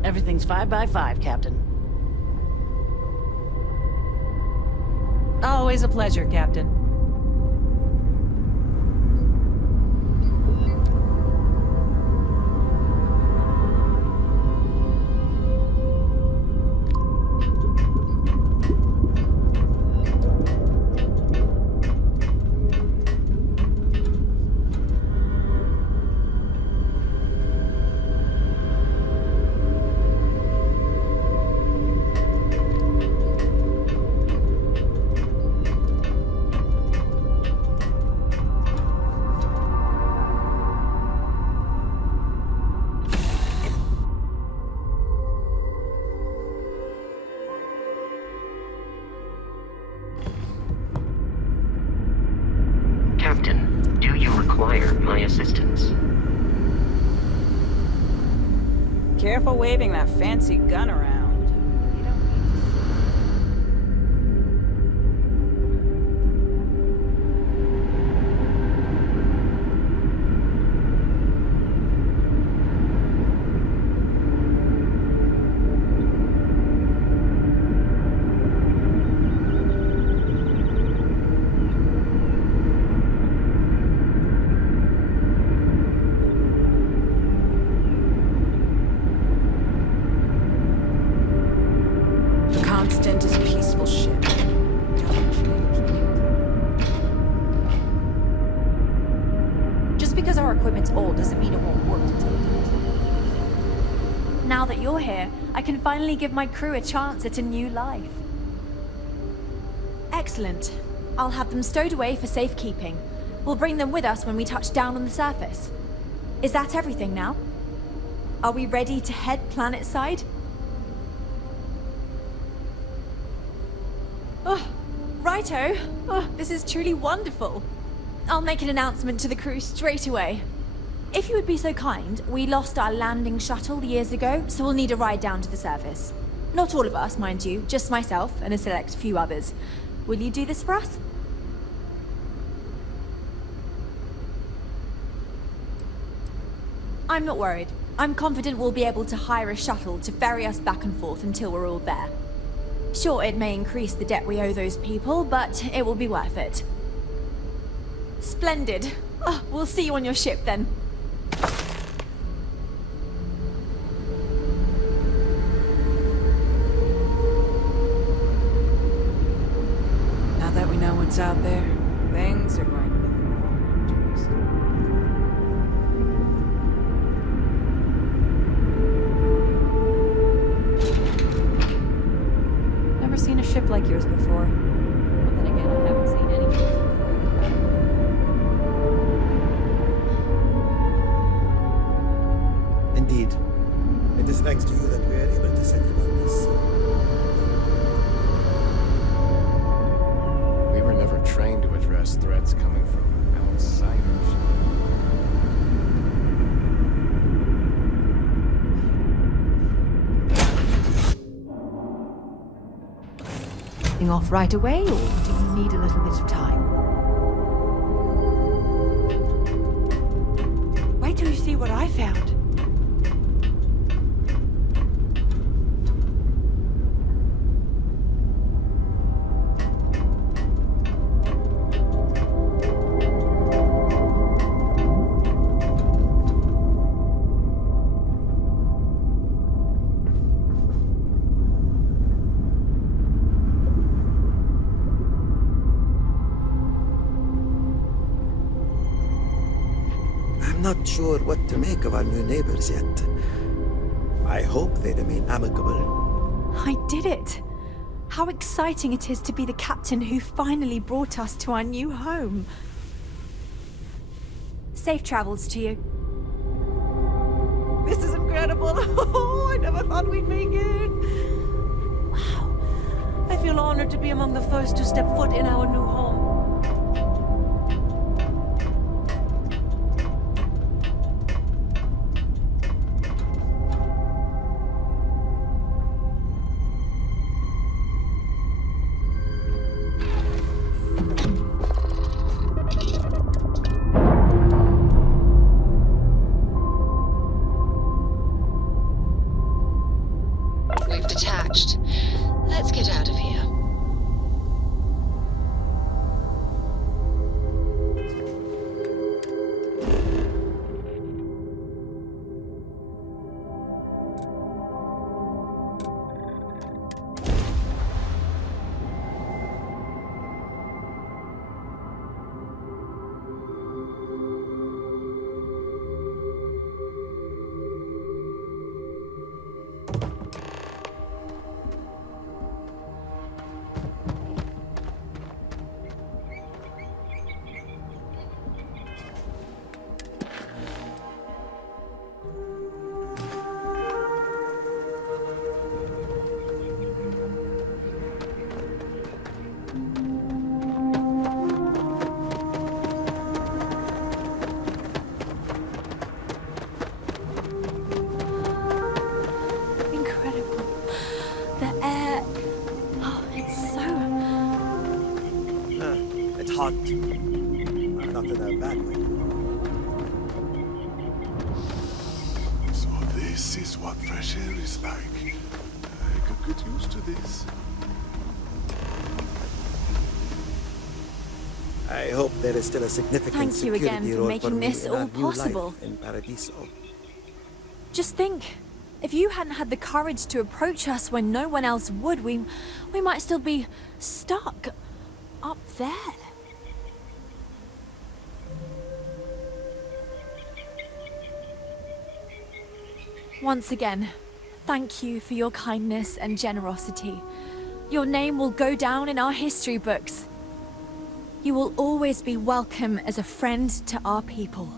Everything's 5 by 5, Captain. Always a pleasure, Captain. Captain, do you require my assistance? Careful waving that fancy gun around. here, I can finally give my crew a chance at a new life. Excellent. I'll have them stowed away for safekeeping. We'll bring them with us when we touch down on the surface. Is that everything now? Are we ready to head planetside? Oh, righto. Oh, this is truly wonderful. I'll make an announcement to the crew straight away. If you would be so kind, we lost our landing shuttle years ago, so we'll need a ride down to the surface. Not all of us, mind you, just myself and a select few others. Will you do this for us? I'm not worried. I'm confident we'll be able to hire a shuttle to ferry us back and forth until we're all there. Sure, it may increase the debt we owe those people, but it will be worth it. Splendid. Oh, we'll see you on your ship then. Now that we know what's out there, things are going to look more interesting. Never seen a ship like yours before. But then again, I haven't seen any ships before. Indeed. It is thanks to you that we are able to settle on this. We were never trained to address threats coming from outsiders. Off right away, or do you need a little bit of time? Wait till you see what I found. I'm not sure what to make of our new neighbors yet. I hope they remain amicable. I did it! How exciting it is to be the captain who finally brought us to our new home. Safe travels to you. This is incredible. Oh, I never thought we'd make it. Wow. I feel honored to be among the first to step foot in our new home. We've detached. Let's get out of here. Hot. Not in a bad way. So this is what fresh air is like. I could get used to this. I hope there is still a significant Thank you security again for role making me this in all our new life possible. in Paradiso. Just think, if you hadn't had the courage to approach us when no one else would, we might still be stuck up there. Once again, Thank you for your kindness and generosity. Your name will go down in our history books. You will always be welcome as a friend to our people.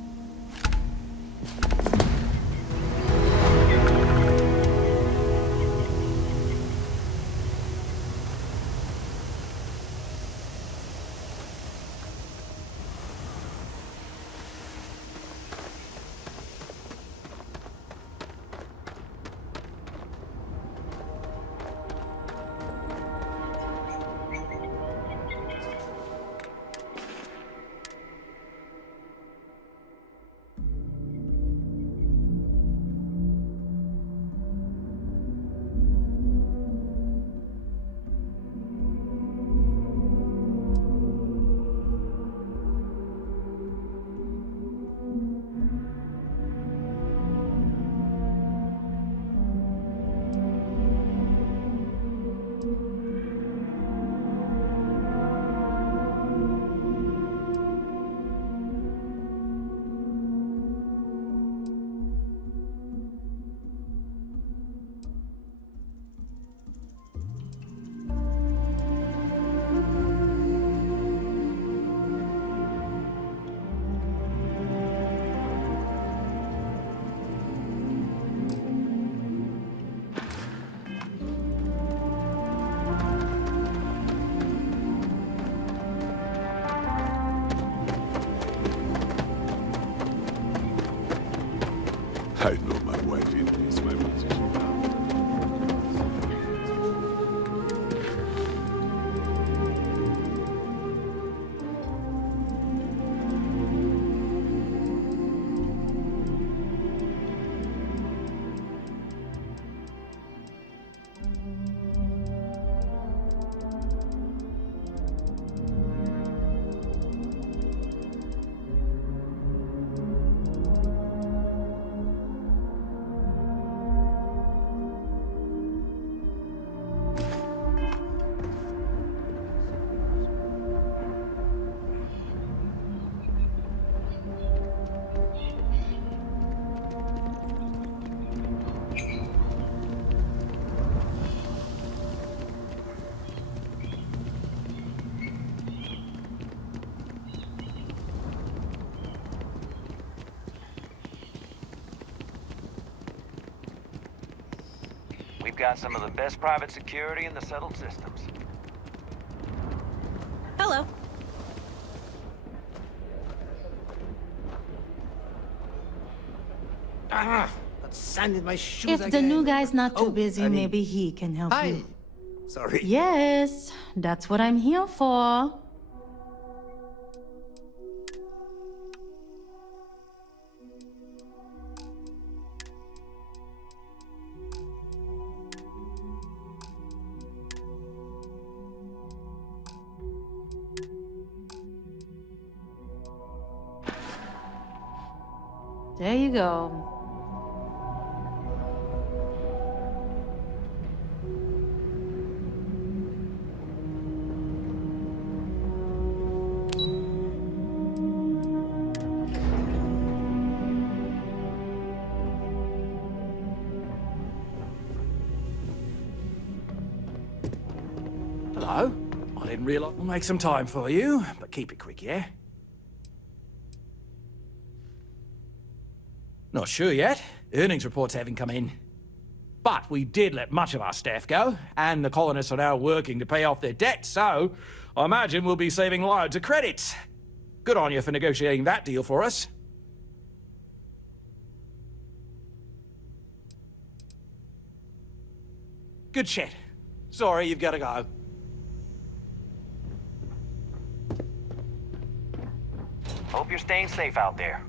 I know my wife envies my position. We've got some of the best private security in the settled systems. Hello. Got sand in my shoes If again. the new guy's not too busy, I mean- maybe he can help Hi. you. Sorry. Yes, that's what I'm here for. There you go. Hello? I didn't realize. We'll make some time for you, but keep it quick, yeah? Not sure yet. Earnings reports haven't come in. But we did let much of our staff go, and the colonists are now working to pay off their debts, so I imagine we'll be saving loads of credits. Good on you for negotiating that deal for us. Good shit. Sorry, you've got to go. Hope you're staying safe out there.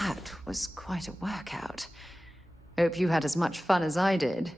That was quite a workout. Hope you had as much fun as I did.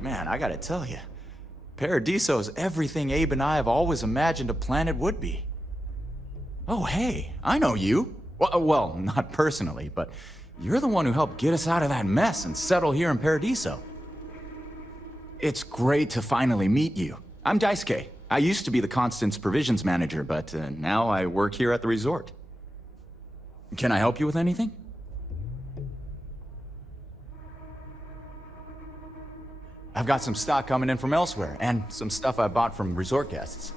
Man, I gotta tell you, Paradiso is everything Abe and I have always imagined a planet would be. Oh, hey, I know you. Well, not personally, but you're the one who helped get us out of that mess and settle here in Paradiso. It's great to finally meet you. I'm Daisuke. I used to be the Constance provisions manager, but now I work here at the resort. Can I help you with anything? I've got some stock coming in from elsewhere, and some stuff I bought from resort guests.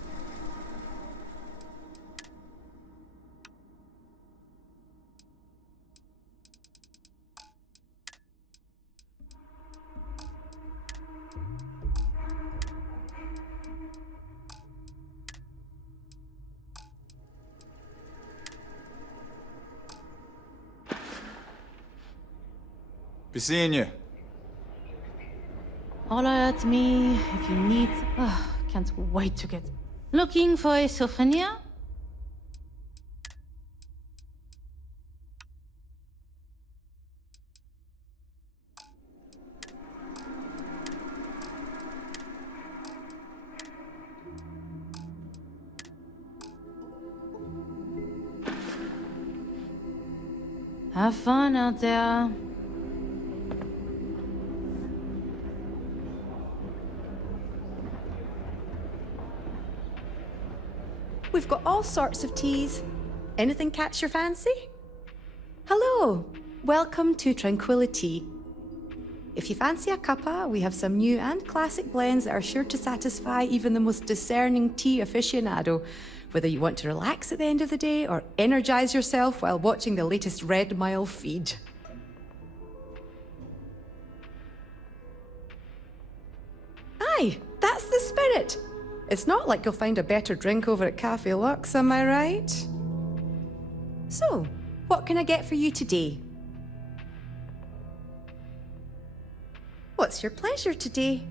Be seeing you. Holler at me if you need. Can't wait to get. Looking for a souvenir? Have fun out there. We've got all sorts of teas. Anything catch your fancy? Hello, welcome to Tranquility. If you fancy a cuppa, we have some new and classic blends that are sure to satisfy even the most discerning tea aficionado, whether you want to relax at the end of the day or energize yourself while watching the latest Red Mile feed. Aye, that's the spirit. It's not like you'll find a better drink over at Cafe Lux, am I right? So, what can I get for you today? What's your pleasure today?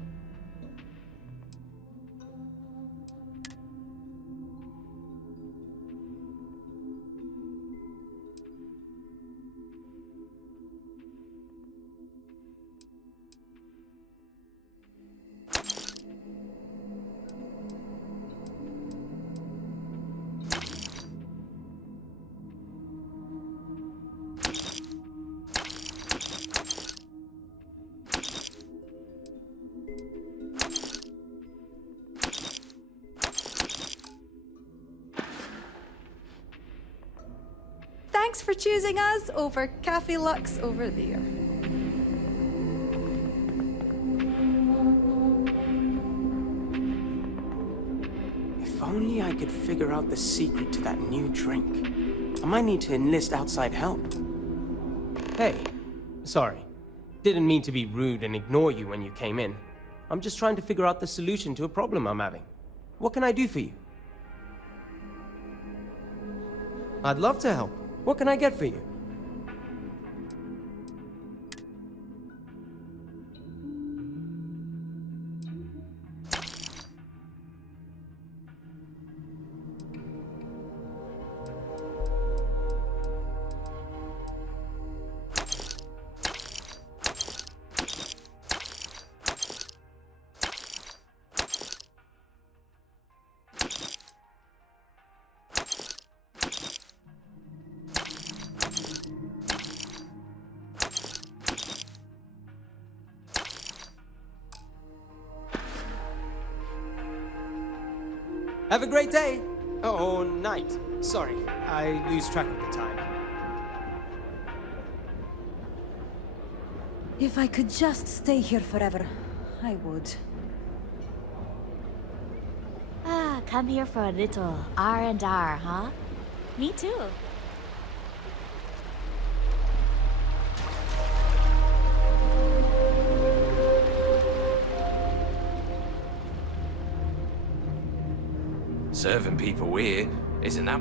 Thanks for choosing us over Cafe Lux over there. If only I could figure out the secret to that new drink. I might need to enlist outside help. Hey, sorry. Didn't mean to be rude and ignore you when you came in. I'm just trying to figure out the solution to a problem I'm having. What can I do for you? I'd love to help. What can I get for you? Have a great day. Oh, night. Sorry, I lose track of the time. If I could just stay here forever, I would. Ah, come here for a little R&R, huh? Me too. Serving people here, isn't that?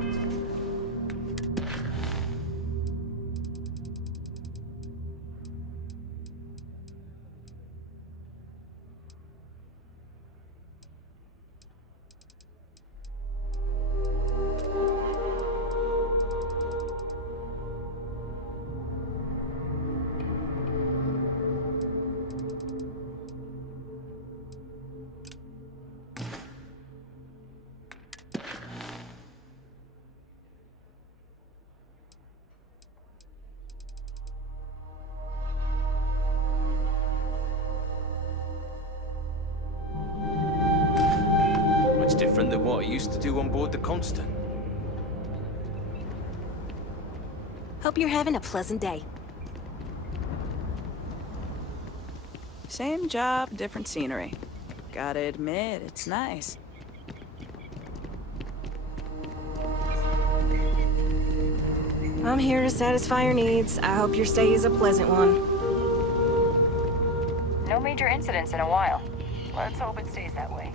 Much different than what I used to do on board the Constant. Hope you're having a pleasant day. Same job, different scenery. Gotta admit, it's nice. I'm here to satisfy your needs. I hope your stay is a pleasant one. No major incidents in a while. Let's hope it stays that way.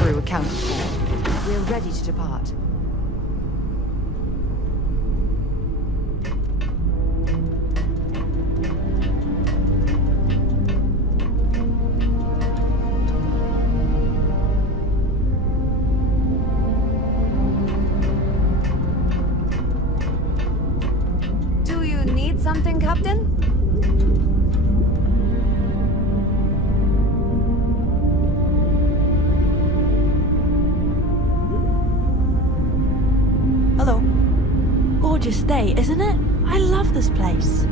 Crew accounted for. We're ready to depart. Do you need something, Captain? Hello. Gorgeous day, isn't it? I love this place.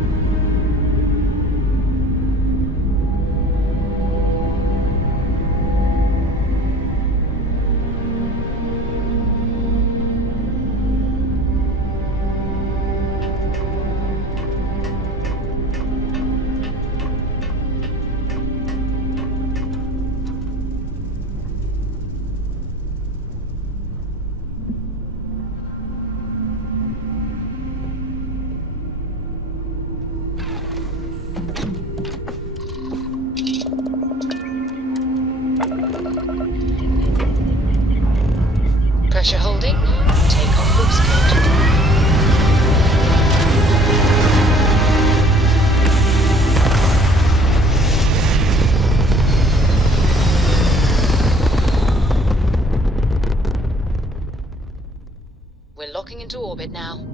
Pressure holding. Take off looks good. We're locking into orbit now.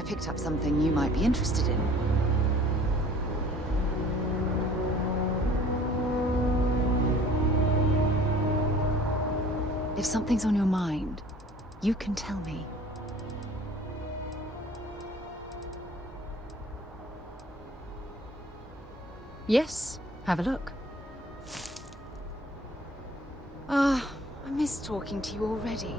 I picked up something you might be interested in. If something's on your mind, you can tell me. Yes, have a look. Ah, I miss talking to you already.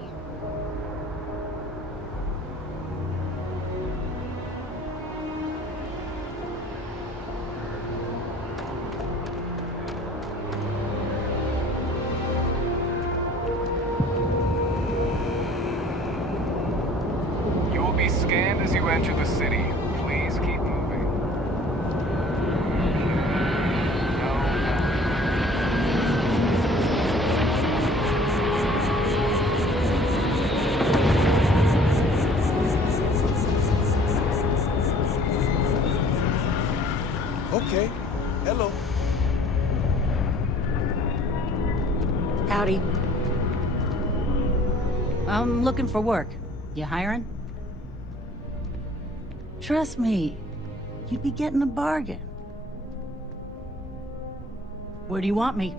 You will be scanned as you enter the city. Please keep moving. Okay. Hello. Howdy. I'm looking for work. You hiring? Trust me, you'd be getting a bargain. Where do you want me?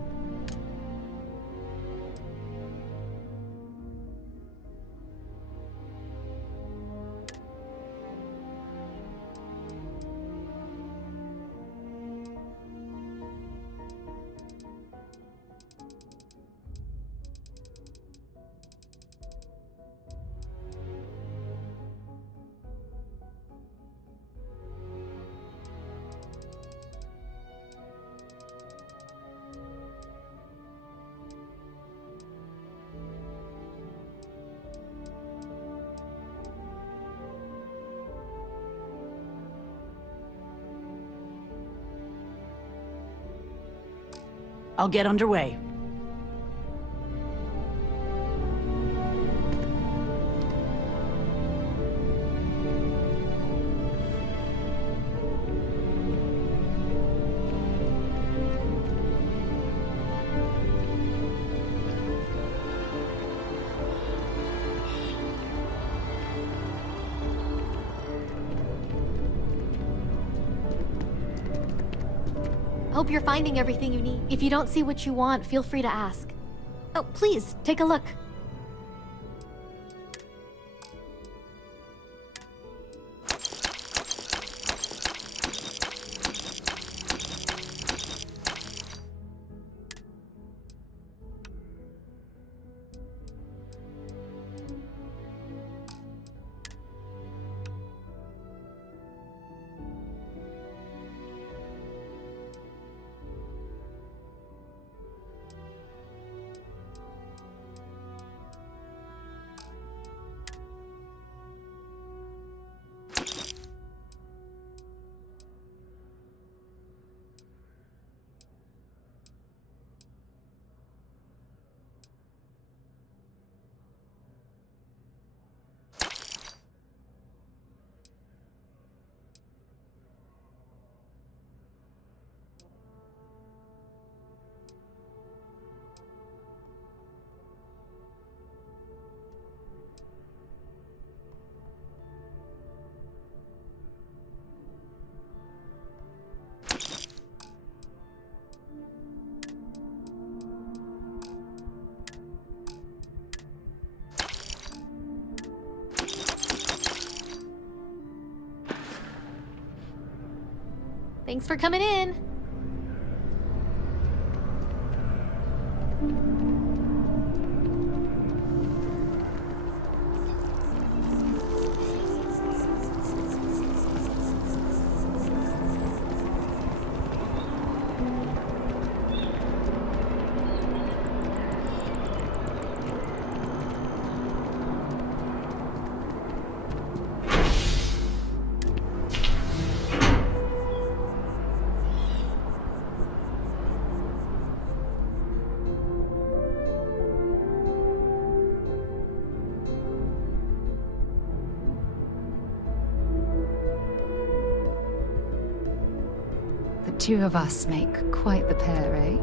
I'll get underway. Hope you're finding everything you need. If you don't see what you want, feel free to ask. Oh, please, take a look. Thanks for coming in. The two of us make quite the pair, eh?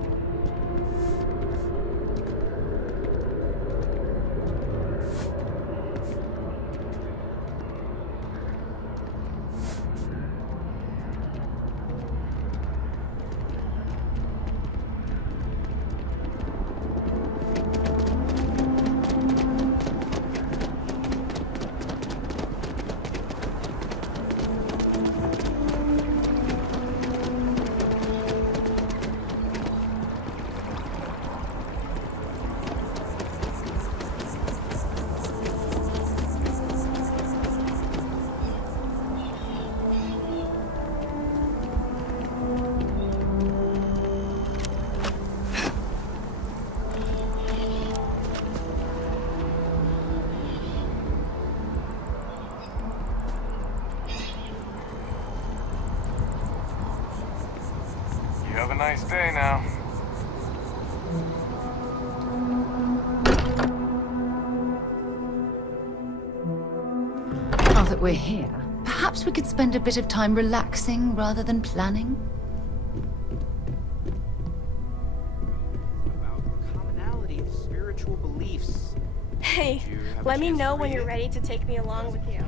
nice day now. Now that we're here, perhaps we could spend a bit of time relaxing rather than planning? Commonality of spiritual beliefs. Hey, let me know when you're ready to take me along with you.